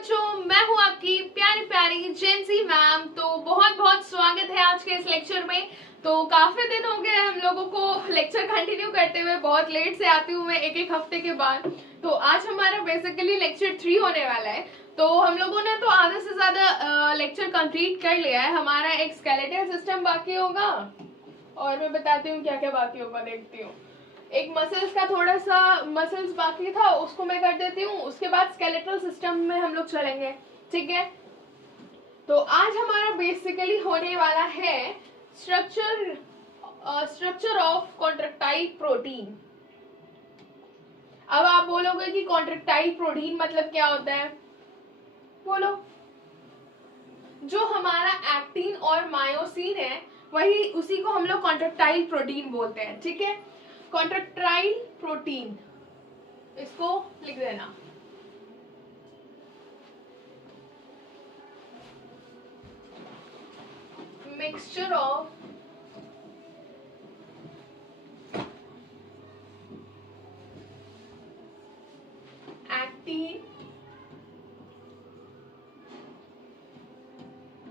बच्चों, मैं हूं आपकी प्यारी प्यारी जेंसी मैम। तो बहुत बहुत स्वागत है आज के इस लेक्चर में। तो काफी दिन हो गए हम लोगों को लेक्चर कंटिन्यू करते हुए, बहुत लेट से आती हूँ मैं एक एक हफ्ते के बाद। तो आज हमारा बेसिकली लेक्चर 3 होने वाला है। तो हम लोगों ने तो आधे से ज्यादा लेक्चर कंप्लीट कर लिया है। हमारा एक स्केलेटल सिस्टम बाकी होगा और मैं बताती हूँ क्या क्या बाकी होगा, देखती हूँ। एक मसल्स का थोड़ा सा मसल्स बाकी था, उसको मैं कर देती हूँ। उसके बाद स्केलेटल सिस्टम में हम लोग चलेंगे, ठीक है। तो आज हमारा बेसिकली होने वाला है स्ट्रक्चर ऑफ कॉन्ट्रैक्टाइल प्रोटीन। अब आप बोलोगे कि कॉन्ट्रैक्टाइल प्रोटीन मतलब क्या होता है, बोलो। जो हमारा एक्टिन और मायोसिन है वही, उसी को हम लोग कॉन्ट्रैक्टाइल प्रोटीन बोलते हैं, ठीक है। कॉन्ट्रैक्टाइल प्रोटीन, इसको लिख देना। Mixture of actin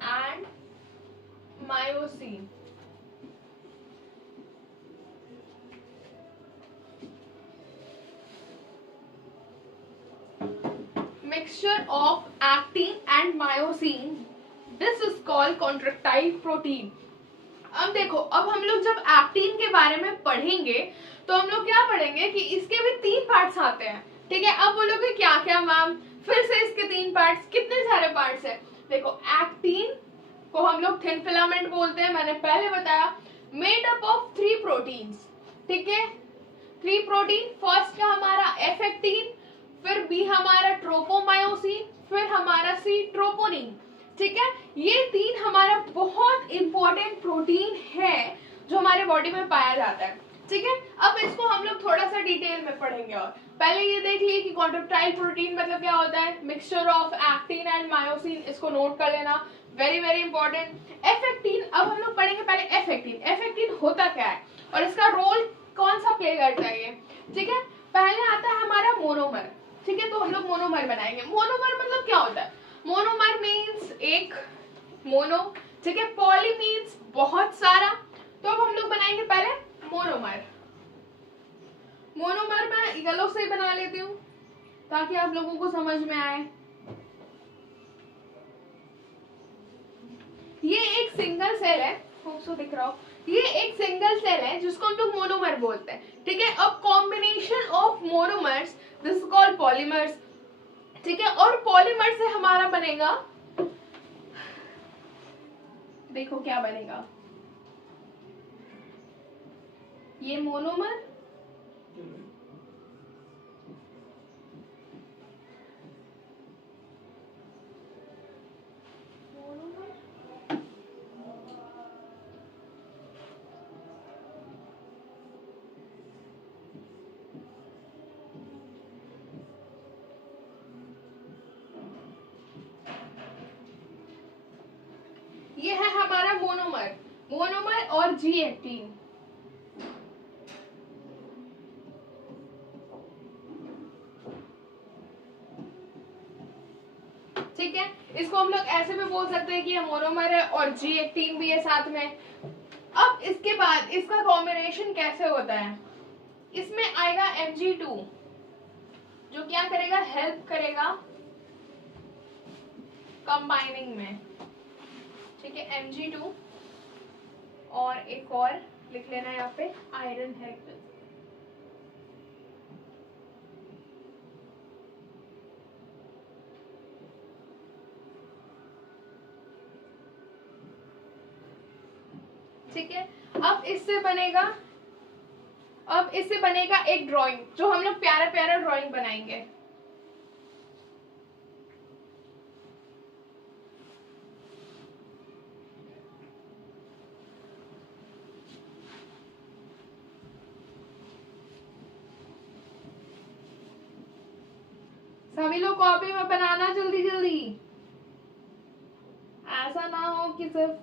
and myosin. Mixture of actin and myosin, this is called contractile protein। अब देखो, अब हम लोग जब एक्टिन के बारे में पढ़ेंगे तो हम लोग क्या पढ़ेंगे कि इसके भी 3 पार्ट्स आते हैं, ठीक है। अब बोलोगे क्या क्या मैम, फिर से इसके 3 पार्ट्स, कितने सारे पार्ट्स है। देखो, एक्टिन को हम लोग थिन फिलामेंट बोलते हैं, मैंने पहले बताया। मेड अप ऑफ 3 प्रोटीन्स, ठीक है। 3 प्रोटीन, फर्स्ट का हमारा एफ एक्टिन, फिर बी हमारा ट्रोपोमायोसिन, फिर हमारा सी ट्रोपोनिन, ठीक है। ये 3 हमारा बहुत इंपॉर्टेंट प्रोटीन है जो हमारे बॉडी में पाया जाता है, ठीक है। अब इसको हम लोग थोड़ा सा डिटेल में पढ़ेंगे। और पहले ये देख लिए कि कॉन्ट्रैक्टाइल प्रोटीन मतलब क्या होता है, mixture of actin and myosin, इसको नोट कर लेना, very very important. F actin, अब हम लोग पढ़ेंगे पहले एफ एक्टिन। एफ एक्टिन होता क्या है और इसका रोल कौन सा प्ले करता है ये, ठीक है। पहले आता है हमारा मोनोमर, ठीक है। तो हम लोग मोनोमर बनाएंगे। मोनोमर मतलब क्या होता है, मोनोमर मीन्स एक, मोनो, ठीक है। पॉली मीन्स बहुत सारा। तो अब हम लोग बनाएंगे पहले मोनोमर। मोनोमर मैं येलो से बना लेती हूँ ताकि आप लोगों को समझ में आए। ये एक सिंगल सेल है, होप्सो दिख रहा हो। ये एक सिंगल सेल है जिसको हम लोग मोनोमर बोलते हैं, ठीक है। अब combination of monomers, this is called polymers, ठीक है। और पॉलीमर से हमारा बनेगा, देखो क्या बनेगा, ये मोनोमर, ये है हमारा मोनोमर। मोनोमर और जी एक्टिन, ठीक है। इसको हम लोग ऐसे भी बोल सकते हैं कि ये मोनोमर है और जी एक्टिन भी है साथ में। अब इसके बाद इसका कॉम्बिनेशन कैसे होता है, इसमें आएगा Mg2 जो क्या करेगा, हेल्प करेगा कंबाइनिंग में, ठीक है। Mg2 और एक और लिख लेना यहाँ पे, आयरन हेल्प, ठीक है। अब इससे बनेगा एक ड्राइंग जो हम लोग प्यारा प्यारा ड्राइंग बनाएंगे। सभी लोग कॉपी में बनाना जल्दी जल्दी, ऐसा ना हो कि सिर्फ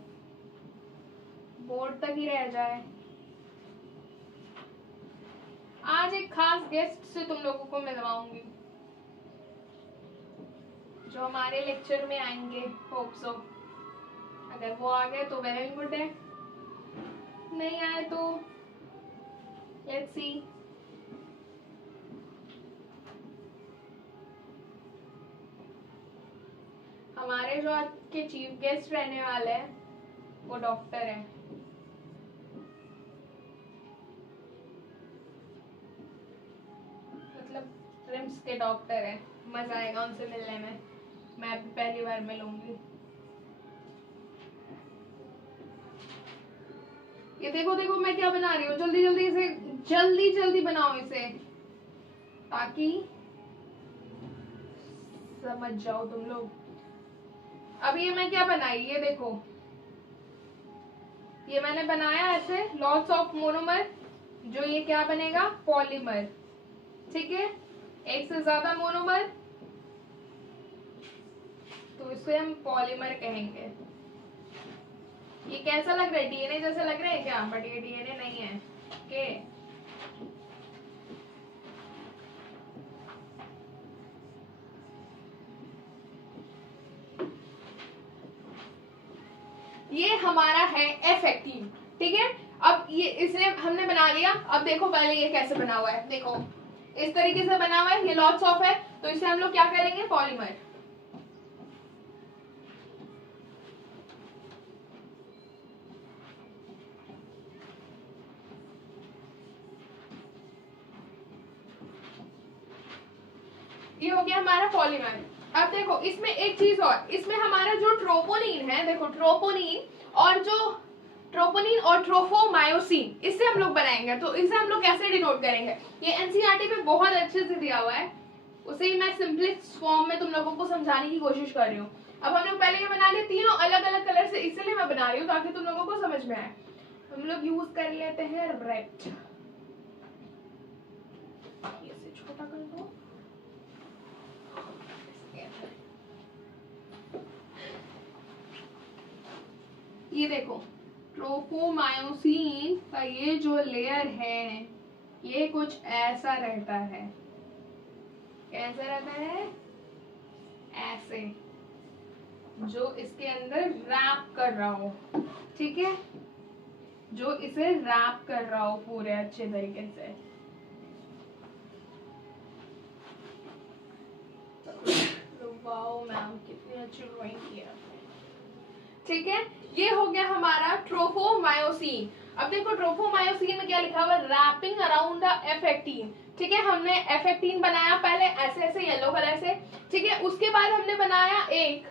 बोर्ड तक ही रह जाए। आज एक खास गेस्ट से तुम लोगों को मिलवाऊंगी जो हमारे लेक्चर में आएंगे, होप सो। अगर वो आ गए तो वेरी गुड है, नहीं आए तो लेट्स सी। हमारे जो आज के चीफ गेस्ट रहने वाले हैं वो डॉक्टर है। मतलब रिम्स के डॉक्टर है। मजा आएगा उनसे मिलने में, मैं भी पहली बार मिलूंगी। ये देखो देखो मैं क्या बना रही हूँ, जल्दी जल्दी इसे, जल्दी जल्दी बनाओ इसे ताकि समझ जाओ तुम लोग। अब ये मैं क्या बनाई, ये देखो, ये मैंने बनाया ऐसे लॉट्स ऑफ मोनोमर, जो ये क्या बनेगा, पॉलीमर। ठीक है, एक से ज्यादा मोनोमर तो इसे हम पॉलीमर कहेंगे। ये कैसा लग रहा है, डीएनए जैसा लग रहा है क्या? बट ये डीएनए नहीं है। ओके, ये हमारा है F18। ठीक है, अब ये इसने हमने बना लिया। अब देखो पहले ये कैसे बना हुआ है, देखो इस तरीके से बना हुआ है, ये लॉट्स ऑफ है, तो इसे हम लोग क्या करेंगे, पॉलीमर। ये हो गया हमारा पॉलीमर। अब देखो इसमें एक चीज और, इसमें हमारा जो ट्रोपोनिन है, देखो ट्रोपोनिन और ट्रोफोमायोसिन, इससे हम लोग बनाएंगे। तो इसे हम लोग कैसे डिनोट करेंगे, ये एनसीईआरटी पे बहुत अच्छे से दिया हुआ है, उसे ही मैं सिंपलेस्ट फॉर्म में तुम लोगों को समझाने की कोशिश कर रही हूँ। अब हम लोग पहले ये बना लिए तीनों अलग अलग कलर से, इसलिए मैं बना रही हूँ ताकि तुम लोगों को समझ में आए। हम लोग यूज कर लेते हैं रेड, इसे छोटा कर दो। ये देखो ट्रोफोमायोसिन का ये जो लेयर है, ये कुछ ऐसा रहता है। कैसा रहता है, ऐसे, जो इसके अंदर रैप कर रहा हो। ठीक है, जो इसे रैप कर रहा हो पूरे अच्छे तरीके से। वाओ मैम, कितनी अच्छी ड्राइंग किया। ठीक है, ये हो गया हमारा ट्रोफोमायोसिन। अब देखो ट्रोफोमायोसिन में क्या लिखा हुआ है, रैपिंग अराउंड द F18। ठीक है, हमने F18 बनाया पहले ऐसे ऐसे येलो कलर से। ठीक है, उसके बाद हमने बनाया एक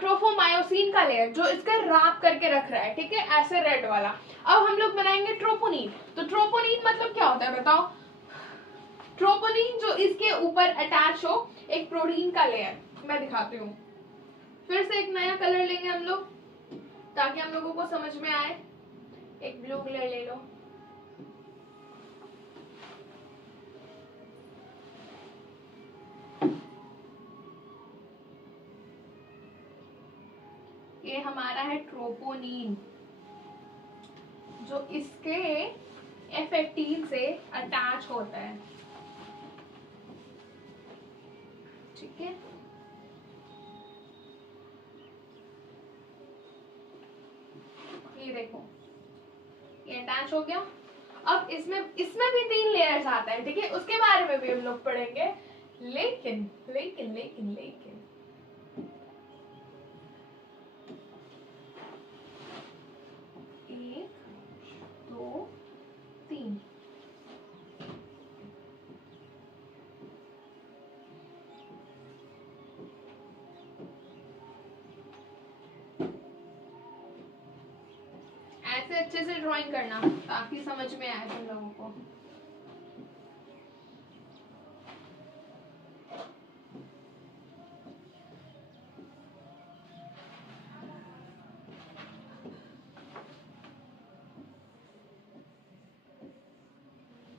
ट्रोफोमायोसिन का लेयर जो इसका रैप करके रख रहा है। ठीक है, ऐसे रेड वाला। अब हम लोग बनाएंगे ट्रोपोनिन। तो ट्रोपोनिन मतलब क्या होता है बताओ? ट्रोपोनिन जो इसके ऊपर अटैच हो एक प्रोटीन का लेयर। मैं दिखाती हूँ, फिर से एक नया कलर लेंगे हम लोग ताकि हम लोगों को समझ में आए। एक ब्लू कलर ले लो। ये हमारा है ट्रोपोनिन, जो इसके F18 से अटैच होता है। ठीक है, ये देखो ये अटैच हो गया। अब इसमें भी 3 लेयर्स आता है। ठीक है, उसके बारे में भी हम लोग पढ़ेंगे। लेकिन लेकिन लेकिन लेकिन एक, दो, तीन, ऐसे अच्छे से ड्राइंग करना ताकि समझ में आए तुम लोगों को।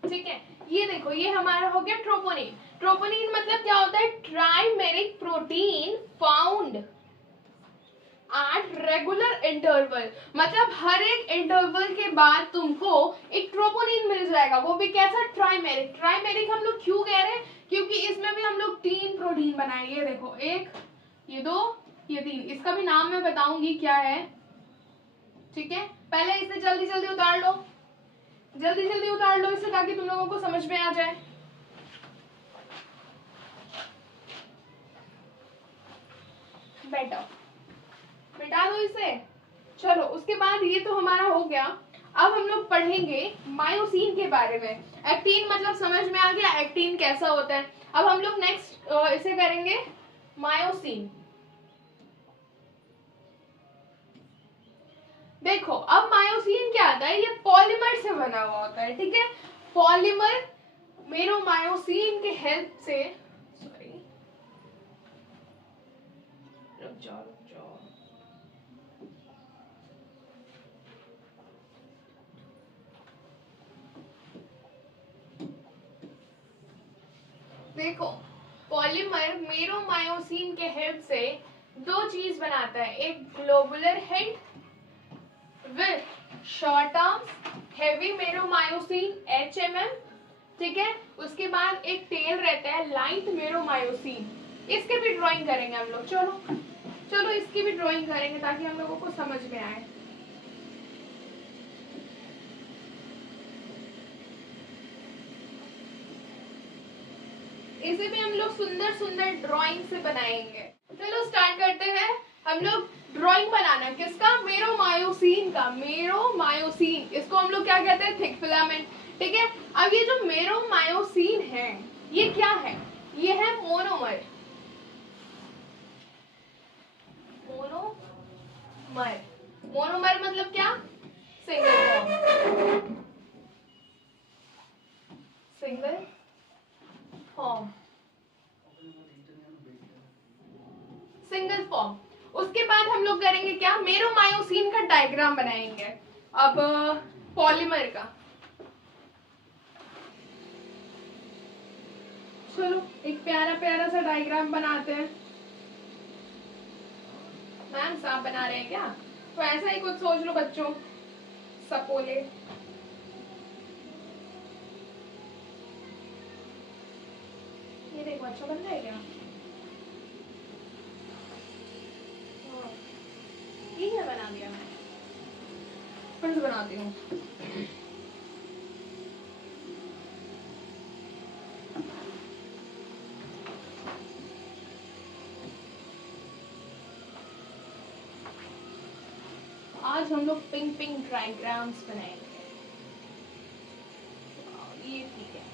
ठीक है, ये देखो ये हमारा हो गया ट्रोपोनिन। ट्रोपोनिन मतलब क्या होता है, trimeric protein found at regular interval. मतलब हर एक इंटरवल के बाद तुमको एक ट्रोपोनिन मिल जाएगा, वो भी कैसा, ट्राइमेरिक। ट्राइमेरिक हम लोग क्यों कह रहे हैं, क्योंकि इसमें भी हम लोग 3 प्रोटीन बनाएंगे। देखो 1 ये 2, ये 3। इसका भी नाम मैं बताऊंगी क्या है, ठीक है। पहले इसे जल्दी जल्दी उतार लो, जल्दी जल्दी उतार लो इसे, ताकि तुम लोगों को समझ में आ जाए। बैठो, मिटा दो इसे। चलो, उसके बाद ये तो हमारा हो गया। अब हम लोग पढ़ेंगे मायोसिन के बारे में। एक्टिन मतलब समझ में आ गया, एक्टिन कैसा होता है। अब हम लोग नेक्स्ट इसे करेंगे मायोसिन। देखो, अब मायोसिन क्या आता है, ये पॉलीमर से बना हुआ होता है, ठीक है। पॉलीमर मेरोमायोसिन के हेल्प से, सॉरी, रुक जाओ रुक जाओ, देखो, पॉलीमर मेरोमायोसिन के हेल्प से 2 चीज बनाता है, एक globular head with short arms heavy meromyosin HMM, ठीक है। उसके बाद एक टेल रहता है लाइट मेरोमायोसिन, इसके भी ड्राइंग करेंगे हम लोग। चलो चलो, इसकी भी ड्राइंग करेंगे ताकि हम लोगों को समझ में आए। इसे भी हम लोग सुंदर सुंदर ड्राइंग से बनाएंगे। चलो स्टार्ट करते हैं। हम लोग ड्राइंग बनाना, किसका, मेरोमायोसिन का। मेरोमायोसिन, इसको हम लोग क्या कहते हैं, थिक फिलामेंट, ठीक है। अब ये जो मेरोमायोसिन है, ये क्या है, ये है मोनोमर। मोनोमर, मोनोमर मतलब क्या, single form, single form, single form. उसके बाद हम लोग करेंगे क्या, मेरोमायोसिन का डायग्राम बनाएंगे। अब पॉलीमर का, चलो एक प्यारा प्यारा सा डायग्राम बनाते हैं। मैम सांप बना रहे हैं क्या, तो ऐसा ही कुछ सोच लो बच्चों, सपोले। ये देखो, अच्छा बन रहा है क्या, ठीक है, बना दिया मैं, फिर से बनाती हूँ। आज हम लोग पिंक पिंक डायग्राम्स बनाएंगे, ये ठीक है।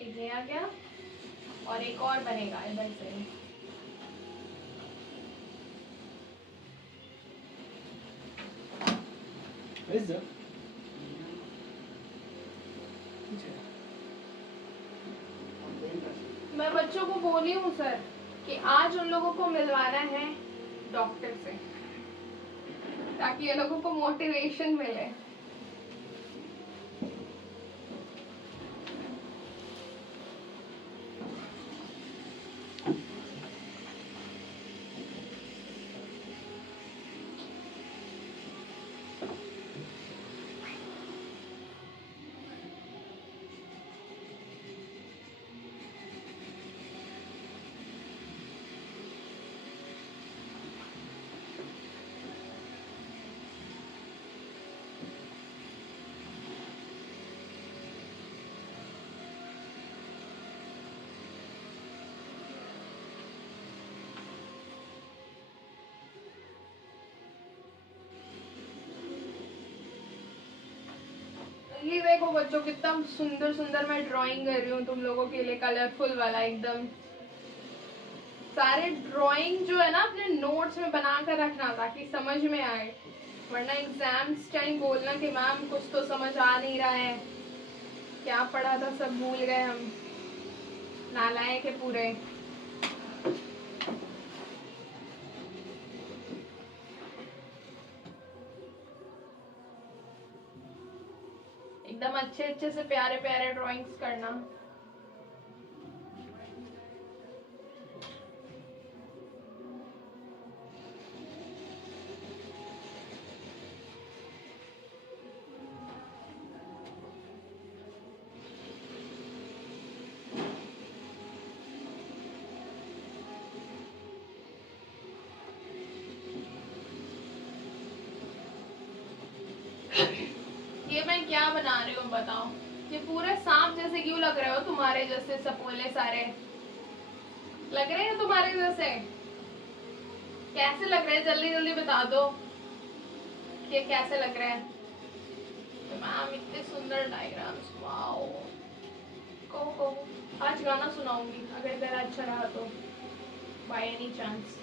एक गया क्या, और एक और बनेगा इधर से। मैं बच्चों को बोली हूँ सर कि आज उन लोगों को मिलवाना है डॉक्टर से, ताकि ये लोगों को मोटिवेशन मिले। ये देखो बच्चों, कितना सुंदर सुंदर मैं ड्राइंग कर रही हूँ तुम लोगों के लिए, कलरफुल वाला एकदम। सारे ड्राइंग जो है ना, अपने नोट्स में बना कर रखना ताकि समझ में आए, वरना एग्जाम्स टाइम बोलना कि मैम कुछ तो समझ आ नहीं रहा है, क्या पढ़ा था सब भूल गए हम, नालायक है पूरे। एकदम अच्छे अच्छे से प्यारे प्यारे ड्राइंग्स करना। क्या बना रहे हो बताओ? ये पूरे सांप जैसे क्यों लग रहे हो? तुम्हारे जैसे सपोले सारे लग रहे हैं तुम्हारे जैसे? कैसे लग रहे हैं? जल्दी जल्दी बता दो कि कैसे लग रहे हैं। मैम इतने सुंदर डायग्राम्स, वाओ। कहो आज गाना सुनाऊंगी अगर गाना अच्छा रहा तो, बाय एनी चांस।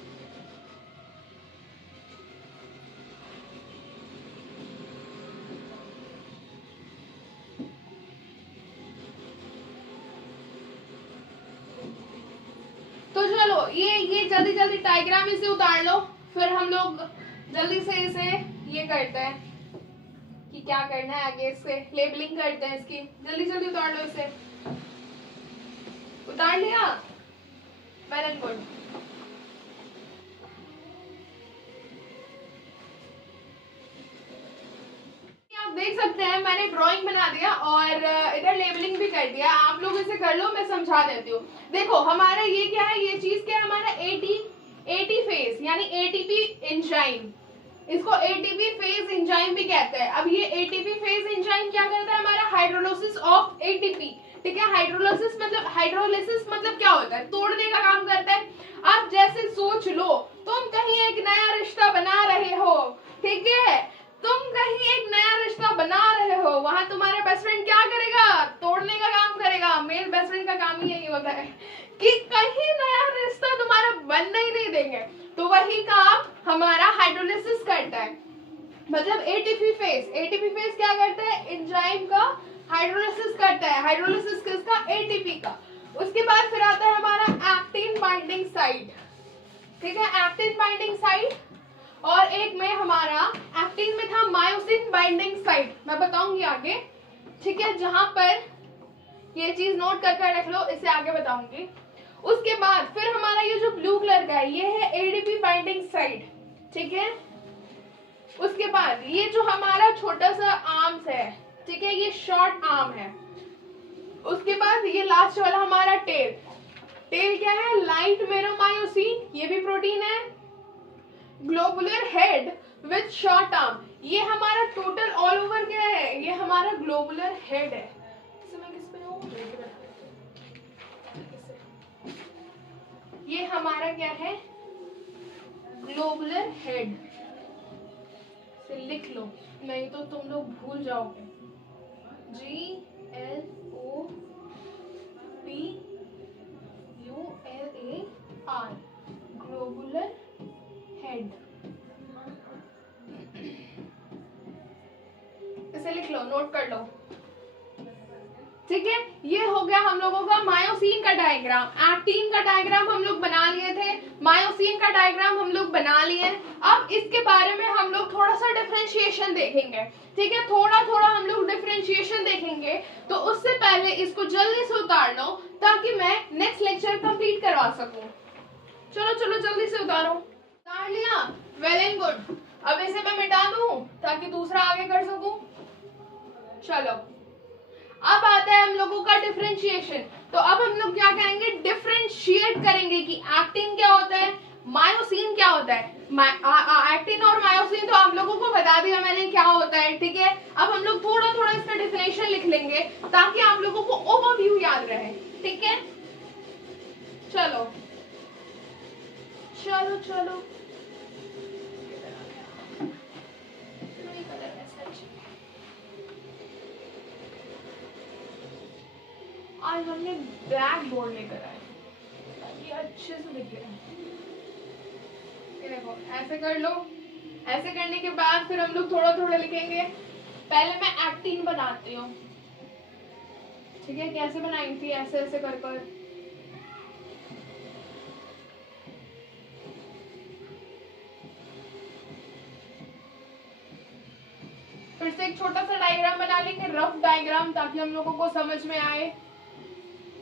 तो चलो ये जल्दी जल्दी डायग्राम इसे उतार लो, फिर हम लोग जल्दी से इसे ये करते हैं कि क्या करना है आगे। इससे लेबलिंग करते हैं इसकी। जल्दी जल्दी उतार लो इसे। उतार लिया? Very good. आप देख सकते हैं मैंने ड्राइंग बना दिया और इधर लेबलिंग भी कर दिया। आप लोग इसे कर लो, मैं समझा देती हूँ। देखो हमारा ये क्या है, ये चीज क्या है, हमारा एटी फेज यानी एटीपी एंजाइम। इसको एटीपी फेज एंजाइम भी कहते हैं। अब ये एटीपी फेज एंजाइम क्या करता है? हमारा हाइड्रोलिसिस ऑफ एटीपी, ठीक है। हाइड्रोलिसिस मतलब क्या होता है? तोड़ने का काम करता है। आप जैसे सोच लो तुम कहीं एक नया रिश्ता बना रहे हो, ठीक है, तुम कहीं एक नया रिश्ता बना रहे हो, वहां तुम्हारा बेस्ट फ्रेंड क्या करेगा? तोड़ने का काम करेगा। मेल बेस्ट फ्रेंड का काम ही यही होता है कि कहीं नया रिश्ता तुम्हारा बनने ही नहीं देंगे। तो वही काम हमारा हाइड्रोलिसिस करता है। मतलब एटीपी फेज क्या करता है? एंजाइम का हाइड्रोलिसिस करता है। हाइड्रोलिसिस किसका? एटीपी का। उसके बाद फिर आता है हमारा एक्टिन बाइंडिंग साइट, ठीक है, एक्टिन बाइंडिंग साइट। और एक में हमारा एक्टिन में था मायोसिन बाइंडिंग साइट, मैं बताऊंगी आगे, ठीक है। जहां पर ये चीज नोट करके रख लो, इसे आगे बताऊंगी। उसके बाद फिर हमारा ये जो ब्लू कलर का है ये है एडीपी बाइंडिंग साइट, ठीक है। उसके बाद ये जो हमारा छोटा सा आर्म्स है, ठीक है, ये शॉर्ट आर्म है। उसके बाद ये लास्ट वाला हमारा टेल। टेल क्या है? लाइट मेरोमायोसिन, ये भी प्रोटीन है। Globular head with short arm, ये हमारा टोटल ऑल ओवर क्या है? ये हमारा ग्लोबुलर हेड है। इसे मैं किस पे हूँ? ये हमारा क्या है? Globular head. से लिख लो, नहीं तो तुम लोग भूल जाओगे। GLOBULAR, globular head. इसे लिख लो, नोट कर लो, ठीक है। ये हो गया हम लोगों का मायोसिन का डायग्राम। एक्टिन का डायग्राम हम लोग बना लिए थे, मायोसिन का डायग्राम हम लोग बना लिए। अब इसके बारे में हम लोग थोड़ा सा डिफरेंशिएशन देखेंगे, ठीक है। थोड़ा थोड़ा हम लोग डिफरेंशिएशन देखेंगे। तो उससे पहले इसको जल्दी से उतार लो ताकि मैं नेक्स्ट लेक्चर कंप्लीट करवा सकूं। चलो चलो जल्दी से उतारो। उतार लिया? Well and good. अब इसे मैं मिटा दूं ताकि दूसरा आगे कर सकूं। चलो अब आता है हम लोगों का डिफरेंशिएशन। तो अब हम लोग क्या करेंगे? डिफरेंशिएट करेंगे कि एक्टिन क्या होता है, मायोसिन क्या होता है। एक्टिन और मायोसिन तो आप लोगों को बता दिया मैंने क्या होता है, ठीक है। अब हम लोग थोड़ा थोड़ा इसका डिफिनेशन लिख लेंगे ताकि आप लोगों को ओवरव्यू याद रहे, ठीक है। चलो चलो चलो आज हमने ब्लैक बोर्ड लेकर आए ताकि अच्छे से दिखे। ये देखो ऐसे कर लो। ऐसे करने के बाद फिर हम लोग थोड़ा थोड़ा लिखेंगे। पहले मैं एक्टिन बनाती हूँ, ठीक है। कैसे बनाई थी? ऐसे ऐसे कर कर। फिर से एक छोटा सा डायग्राम बना लेंगे, रफ डायग्राम, ताकि हम लोगों को समझ में आए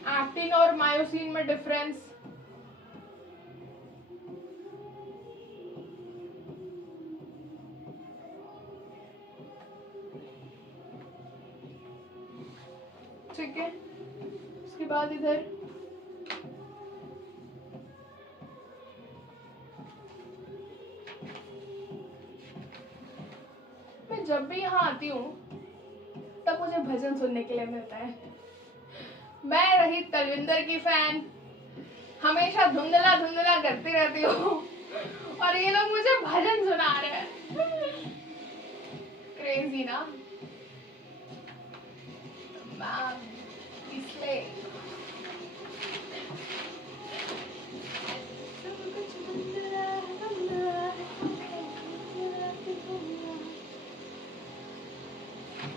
एक्टिन और मायोसिन में डिफरेंस। ठीक है। उसके बाद इधर मैं जब भी यहाँ आती हूँ मुझे भजन सुनने के लिए मिलता है। मैं रही तलविंदर की फैन, हमेशा धुंधला धुंधला करती रहती हूँ और ये लोग मुझे भजन सुना रहे हैं। क्रेजी ना मैम, इसलिए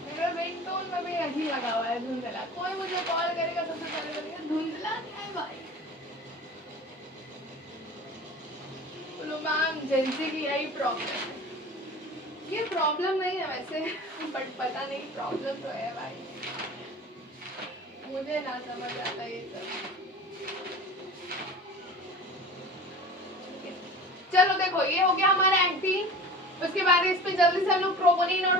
मेरा रिंगटोन में भी यही लगा हुआ है धुंधला। कोई मुझे कॉल करेगा सबसे पहले बोलेगा धुंधला क्या है भाई। बोलो मैम, जेंसी की यही प्रॉब्लम है। ये प्रॉब्लम नहीं है वैसे, बट पता नहीं प्रॉब्लम तो है भाई, मुझे ना समझ आता ये सब। चलो देखो, ये हो गया हमारा एक्टिन। उसके बाद इस पे जल्दी से हम लोग प्रोपोनिन और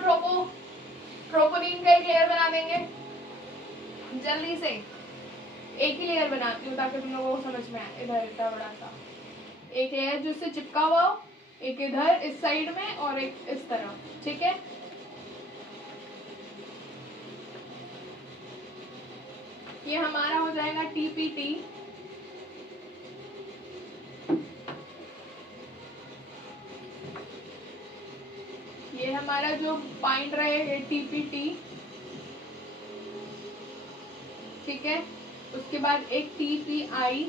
ट्रोपोनिन का एक लेयर बना देंगे। जल्दी से एक ही लेयर बनाती हूँ ताकि तुम लोगों को समझ में आए। इधर इतना बड़ा सा एक लेयर जो इससे चिपका हुआ हो, एक इधर इस साइड में और एक इस तरफ, ठीक है। ये हमारा हो जाएगा टीपीटी। ये हमारा जो बाइंडर है टीपीटी, ठीक है। उसके बाद एक टीपीआई,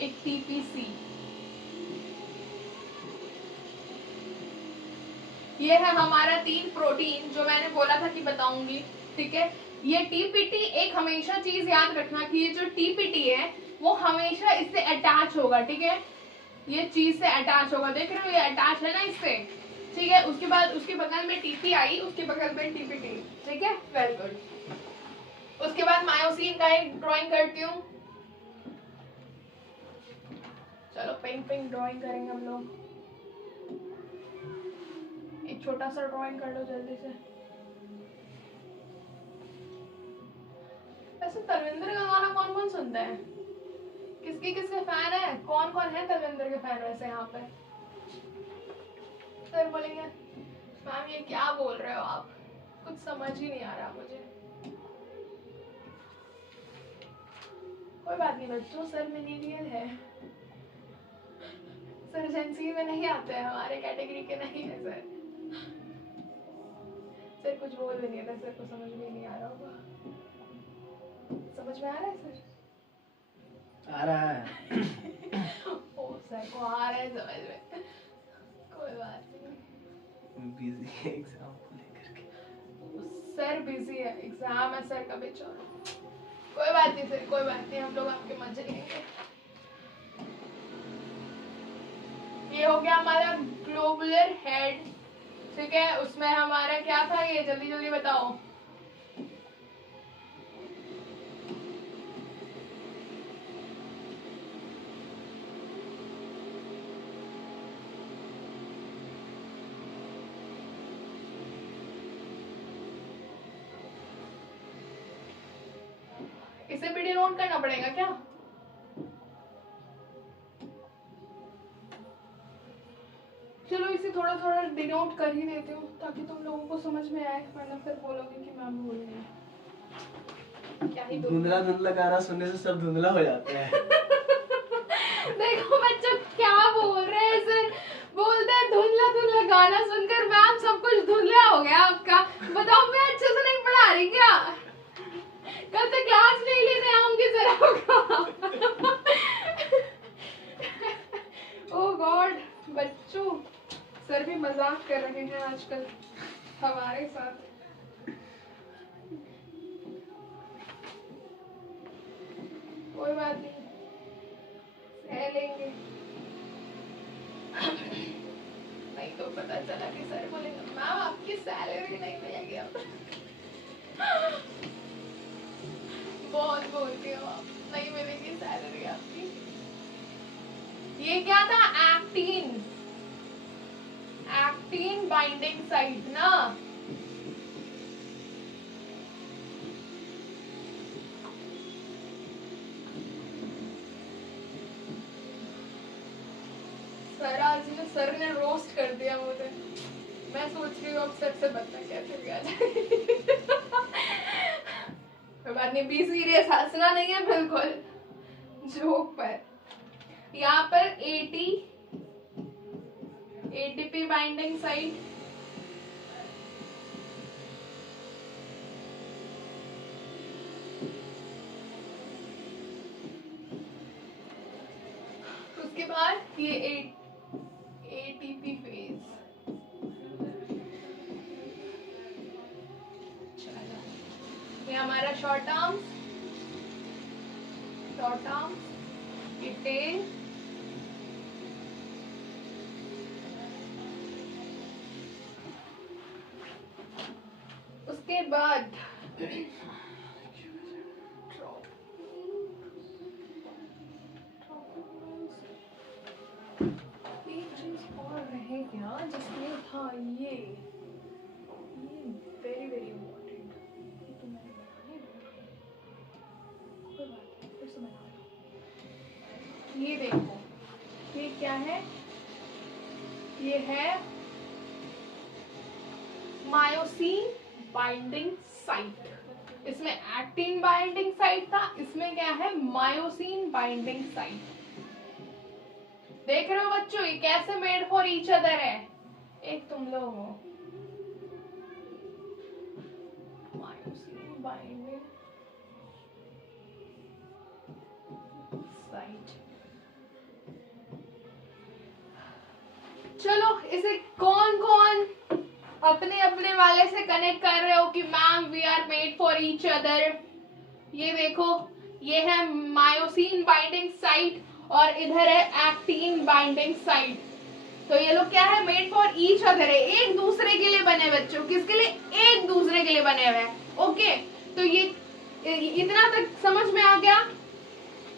एक टीपीसी। ये है हमारा 3 प्रोटीन जो मैंने बोला था कि बताऊंगी, ठीक है। ये टीपीटी एक हमेशा चीज याद रखना कि ये जो टीपीटी है वो हमेशा इससे अटैच होगा, ठीक है। ये चीज से अटैच होगा, देख रहे हो ये अटैच है ना इससे, ठीक है। उसके बाद उसके बगल में टीपीआई, उसके बगल में टीपीटी, ठीक है। Very good. उसके बाद मायोसिन का एक ड्राइंग करती हूँ। चलो पिंक ड्राइंग करेंगे हम लोग। एक छोटा सा ड्राइंग कर लो जल्दी से। वैसे तलविंदर का गाना कौन कौन सुनता है? किसके किसके फैन है? कौन कौन है तलविंदर के फैन वैसे यहाँ पे? सर बोलेंगे मैम ये क्या बोल रहे हो आप, कुछ समझ ही नहीं आ रहा मुझे। कोई बात नहीं बच्चों, सर मिनीरियल है, सर एजेंसी में नहीं आते हैं, हमारे कैटेगरी के नहीं है सर। सर कुछ बोल भी नहीं रहे, सर को समझ में नहीं आ रहा होगा। समझ में आ रहा है सर? आ रहा है। ओ सर को आ रहा है समझ में, कोई बात नहीं। बिजी है एग्जाम को लेकर के। सर बिजी है, एग्जाम है सर का बेचारा। कोई बात नहीं सर, कोई बात नहीं, हम लोग आपके मजे लेंगे। ये हो गया हमारा ग्लोबुलर हेड, ठीक है। उसमें हमारा क्या था ये जल्दी जल्दी बताओ। इसे भी डिनोट करना पड़ेगा क्या? चलो इसे थोड़ा थोड़ा डिनोट कर ही देती हूँ ताकि तुम लोगों को समझ में आए, वरना फिर बोलोगे कि मैम भूल गई। क्या ही धुंधला धुंधला गाना सुनने से सब धुंधला हो जाते हैं। देखो बच्चों क्या बोल रहे हैं सर, बोलते हैं धुंधला धुंधला गाना सुनकर मैम सब कुछ धुंधला हो गया आपका। बताओ मैं अच्छे से नहीं पढ़ा रही क्या? कल से क्लास नहीं लेने आऊंगी सर आपका। ओह गॉड बच्चों, सर भी मजाक कर रहे हैं आजकल हमारे साथ। कोई बात नहीं, सह लेंगे। नहीं तो पता चला कि सर बोलेंगे मैम आपकी सैलरी नहीं मिलेगी अब। बहुत बोलती हो आप, नहीं मिलेगी सैलरी आपकी। ये क्या था? एक्टिन, एक्टिन बाइंडिंग साइट ना। सर आज सर ने रोस्ट कर दिया मुझे, मैं सोच रही हूँ अब सर से बदला कैसे भी आ जाए। कोई बात नहीं, बी सीरियस, हंसना नहीं है बिल्कुल, जोक पर। यहाँ पर एटीपी बाइंडिंग साइट, उसके बाद ये एटीपी फेज। चलो, ये हमारा शॉर्ट आर्म, ये टेल, उसके बाद एक चीज और रह गया जिसमें था ये वेरी वेरी इम्पोर्टेंट, ये तो मैंने बनाया है। कोई बात नहीं, फिर से बना लो। ये देखो, ये क्या है, ये है मायोसिन बाइंडिंग साइट। इसमें एक्टिन बाइंडिंग साइट था, इसमें क्या है, मायोसिन बाइंडिंग साइट। देख रहे हो बच्चों, ये कैसे मेड फॉर ईच अदर है। एक तुम लोग हो, मायोसिन बाइंडिंग साइट। चलो, इसे कौन कौन अपने अपने वाले से कनेक्ट कर रहे हो कि ma'am we are made for each other. ये देखो, ये है मायोसिन बाइंडिंग साइट और इधर है एक्टिन बाइंडिंग साइट। तो ये लोग क्या है, मेड फॉर ईच अदर है, एक दूसरे के लिए बने बच्चों। किसके लिए, एक दूसरे के लिए बने हुए हैं। ओके, तो ये इतना तक समझ में आ गया,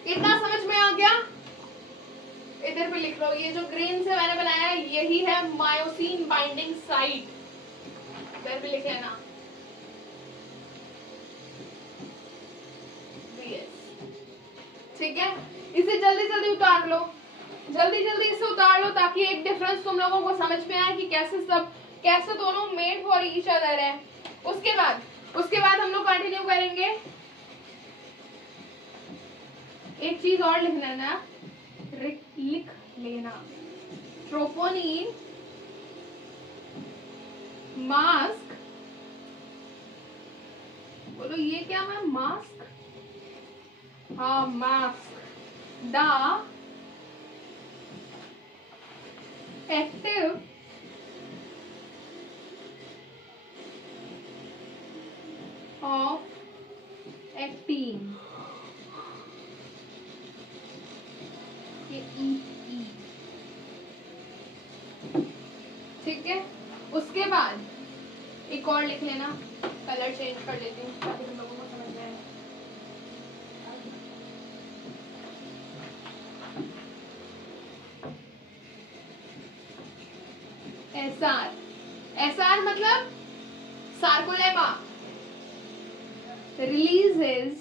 इतना समझ में आ गया। इधर पे लिख लो, ये जो ग्रीन से मैंने बनाया है यही है मायोसिन बाइंडिंग साइट। इधर पे लिख लेना। ठीक है, इसे जल्दी जल्दी उतार लो, जल्दी जल्दी इसे उतार लो, ताकि एक डिफरेंस तुम लोगों को समझ में आए कि कैसे दोनों मेड फॉर ईच अदर है। उसके बाद हम लोग कंटिन्यू करेंगे। एक चीज और लिख लेना, ट्रोपोनिन मास्क, बोलो ये क्या है, मास्क, हाँ mask, the active of actin, ये E। ठीक है, उसके बाद एक और लिख लेना, कलर चेंज कर लेती हूँ ताकि तुम लोगों को समझ में आए। SR मतलब सार्कोलेमा, releases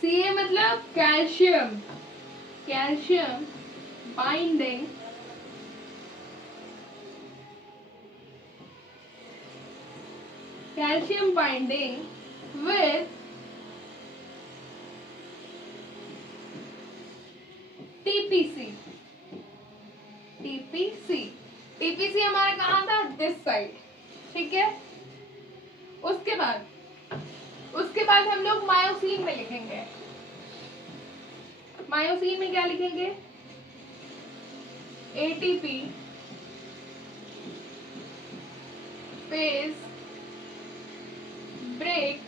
Ca मतलब कैल्शियम बाइंडिंग with TPC हमारा कहाँ था, दिस साइड। ठीक है, उसके बाद हम लोग मायोसिन में लिखेंगे। मायोसिन में क्या लिखेंगे, ATP phase break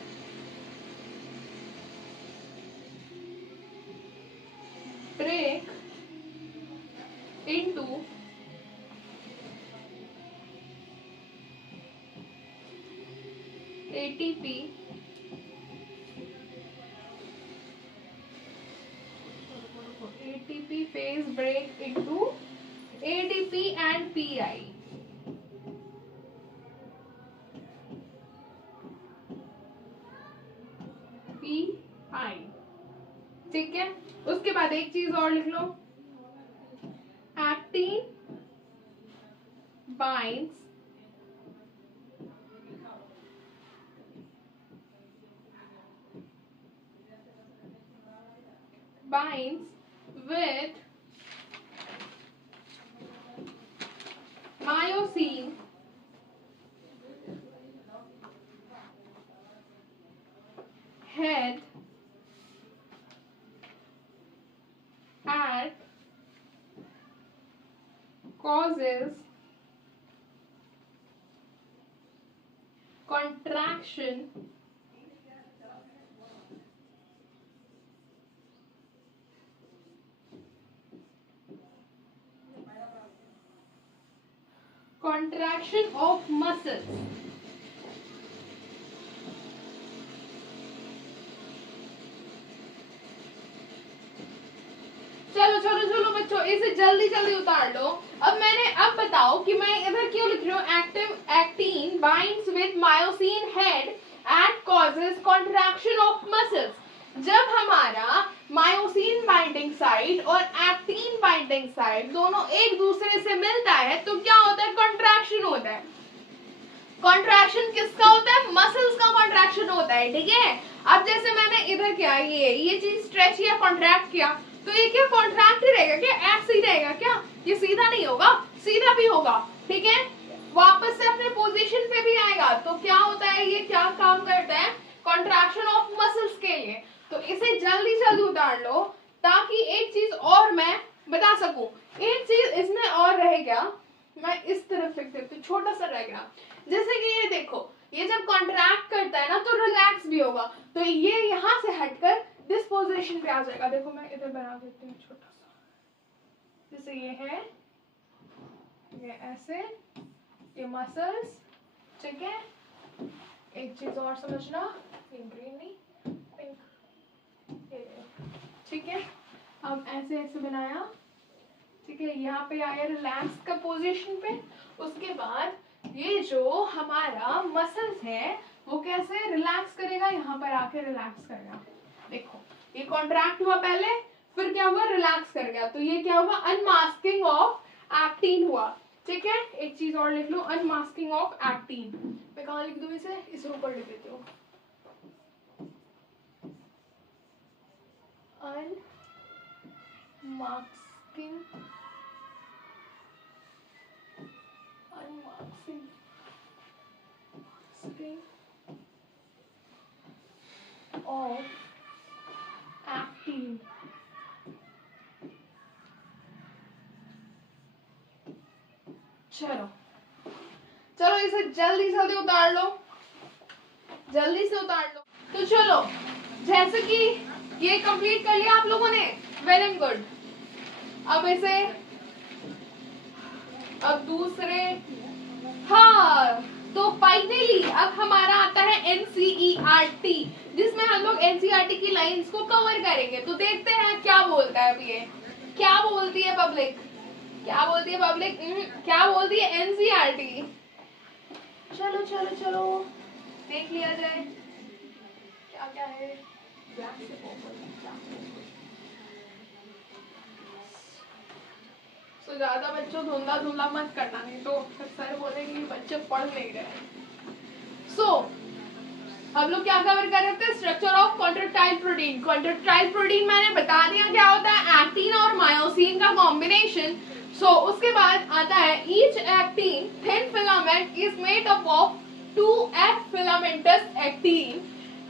into ATP phase break into ADP and PI। ठीक है, उसके बाद एक चीज और लिख लो, actin binds with myosin head and causes contraction of muscles. चलो चलो चलो बच्चों, इसे जल्दी जल्दी उतार लो। अब बताओ कि मैं इधर क्यों लिख रही हूँ, actin binds with myosin head and causes contraction of muscles. जब हमारा मायोसिन बाइंडिंग साइट और एक्टिन बाइंडिंग साइट दोनों एक दूसरे से मिलता है तो क्या होता है, कॉन्ट्रैक्शन होता है। कॉन्ट्रैक्शन किसका होता है, मसल्स का कॉन्ट्रैक्शन होता है, ठीक है। अब जैसे मैंने इधर क्या ये चीज स्ट्रेच या कॉन्ट्रैक्ट किया तो ये क्या कॉन्ट्रैक्ट ही रहेगा क्या, ऐसे ही रहेगा क्या, ये सीधा नहीं होगा, सीधा भी होगा, ठीक है, वापस से अपने पोजीशन पे भी आएगा। तो क्या होता है, ये क्या काम करता है, कॉन्ट्रैक्शन ऑफ मसल्स के लिए। तो इसे जल्दी जल्दी उतार लो ताकि एक चीज और मैं बता सकूं। एक चीज इसमें और रह गया, मैं इस तरफ लिख देती हूँ, छोटा सा रह गया। जैसे कि ये देखो, ये जब कॉन्ट्रैक्ट करता है ना तो रिलैक्स भी होगा, तो ये यहाँ से हटकर दिस पोजीशन पे आ जाएगा। देखो मैं इधर बना देती हूँ छोटा सा, जैसे ये है, ये ऐसे, ये मसल्स, ठीक है। एक चीज और समझना, ये ग्रीन नहीं पिंक, ठीक है। अब ऐसे ऐसे बनाया, ठीक है, यहाँ पे आया रिलैक्स का पोजीशन पे। उसके बाद ये जो हमारा मसल्स है वो कैसे रिलैक्स करेगा, यहाँ पर आके रिलैक्स करेगा। देखो ये कॉन्ट्रैक्ट हुआ पहले, फिर क्या हुआ, रिलैक्स कर गया, तो ये क्या हुआ, अनमास्किंग ऑफ एक्टिन हुआ, ठीक है। एक चीज और लिख लो, अनमास्किंग ऑफ एक्टिन। मैं कहाँ लिख दूं इसे ऊपर लिख देती हूँ, अनमास्किंग of actin। चलो चलो इसे जल्दी जल्दी उतार लो, जल्दी से उतार लो। तो चलो, जैसे कि ये कंप्लीट कर लिया आप लोगों ने, वेल एंड गुड। अब इसे, अब दूसरे, हाँ, तो फाइनली अब हमारा आता है एनसीईआरटी, जिसमें हम लोग एनसीईआरटी की लाइंस को कवर करेंगे। तो देखते हैं क्या बोलता है अभी, ये क्या बोलती है पब्लिक, क्या बोलती है पब्लिक, क्या बोलती है एनसीईआरटी। चलो चलो चलो देख लिया जाए क्या क्या है। तो ज्यादा बच्चों धुंधला धुंधला मत करना, नहीं तो सर बोलेंगे बच्चे पढ़ नहीं रहे। सो हम लोग क्या कवर कर रहे थे, structure of contractile protein. Contractile protein मैंने बता दिया क्या होता है, एक्टिन और मायोसिन का कॉम्बिनेशन। सो उसके बाद आता है each actin thin filament is made up of 2F filamentous actin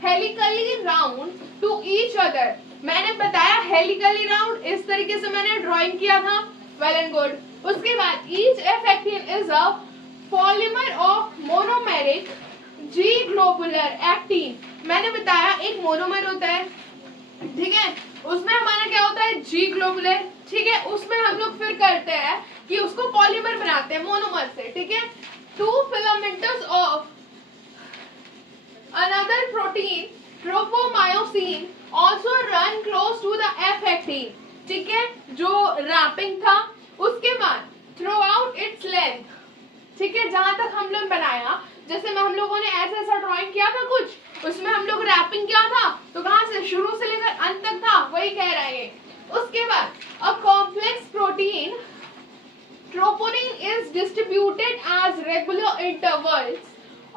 helically round to each other. मैंने बताया हेलिकली राउंड, इस तरीके से मैंने ड्राइंग किया था, वेल एंड गुड। उसके बाद each F actin is a polymer of monomeric ji globular actin. मैंने बताया एक मोनोमर होता है, ठीक है, उसमें हमारा क्या होता है, जी ग्लोबुलर, ठीक है। उसमें हम लोग फिर करते हैं कि उसको पॉलीमर बनाते हैं मोनोमर से, ठीक है। 2 filaments of another protein tropomyosin also run close to the F actin, ठीक है। जो रैपिंग था उसके बाद थ्रू आउट इट्स लेंथ, ठीक है, जहां तक हम लोग बनाया, जैसे में हम लोगों ने ऐसा ड्राइंग किया था कुछ, उसमें हम लोग रैपिंग क्या था, तो कहाँ से शुरू से लेकर अंत तक था, वही कह रहा है। उसके बाद a complex protein troponin is distributed as regular intervals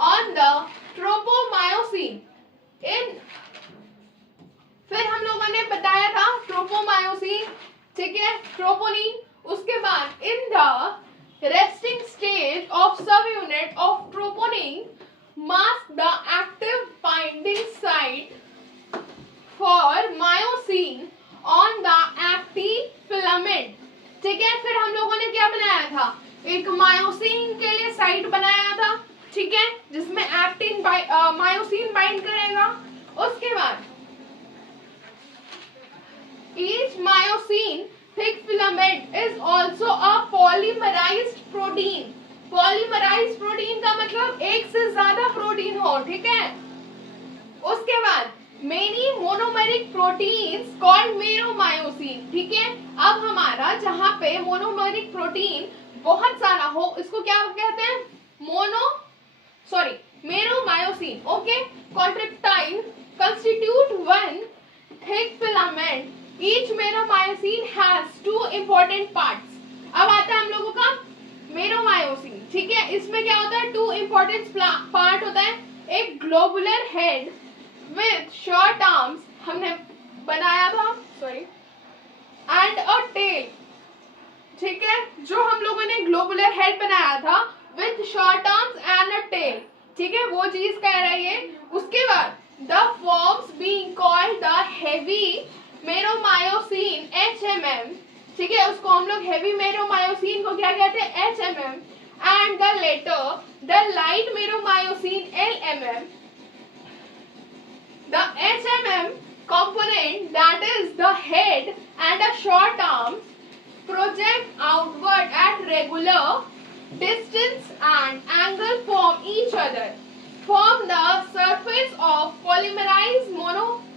on the tropomyosin in, फिर हम लोगों ने बताया था ट्रोपोमायोसिन, ठीक है, ट्रोपोनिन, उसके बाद in the resting stage of सब unit of troponin mask the active binding site for myosin on the actin filament, ठीक है। फिर हम लोगों ने क्या बनाया था, एक मायोसिन के लिए साइट बनाया था, ठीक है, जिसमें एक्टिन मायोसिन बाइंड करेगा। उसके बाद each myosin thick filament is also a polymerized protein। polymerized protein का मतलब एक से ज्यादा प्रोटीन हो, ठीक है। उसके बाद many monomeric proteins called meromyosin, ठीक है। अब हमारा जहां पे मोनोमेरिक प्रोटीन बहुत सारा हो, इसको क्या कहते हैं, meromyosin, okay. contractile constitute one thick filament, each meromyosin has two important parts। अब आता है हम लोगों का meromyosin, ठीक है। इसमें क्या होता है, two important part होता है, एक globular head with short arms, हमने बनाया था, and a tail, ठीक है। जो हम लोगों ने ग्लोबुलर हेड बनाया था with short arms and a tail, ठीक है, वो चीज कह रही है। उसके बाद the forms being called the heavy meromyosin HMM, ठीक है, उसको हम लोग heavy meromyosin को क्या कहते हैं, HMM, and the later the light meromyosin LMM। the HMM component, that is the head and a short arms, project outward at regular distance and angle from each other, form the surface of polymerized monomyosin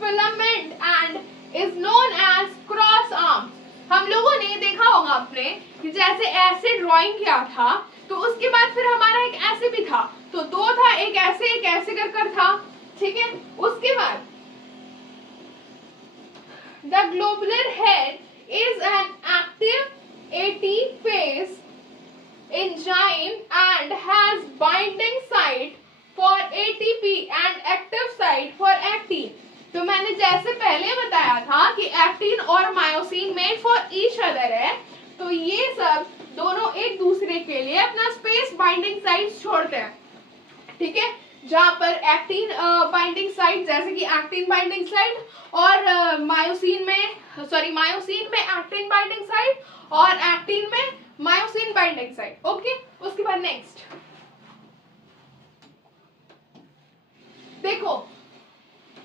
filament and is known as cross arms। हम लोगों ने देखा होगा आपने कि जैसे ऐसे drawing किया था, तो उसके बाद फिर हमारा एक ऐसे भी था, तो दो था, एक ऐसे कर था, ठीक है। उसके बाद the globular head is an active AT phase enzyme and has binding site for ATP and active site for actin। तो मैंने जैसे पहले बताया था कि एक्टिन और myosin made for each other है, तो ये सब दोनों एक दूसरे के लिए अपना स्पेस बाइंडिंग साइट छोड़ते हैं, ठीक है। जहां पर एक्टिन बाइंडिंग साइट, जैसे कि एक्टिन बाइंडिंग साइट, और मायोसिन में एक्टिन बाइंडिंग साइट, और एक्टिन में मायोसिन बाइंडिंग साइट, ओके। उसके बाद नेक्स्ट देखो,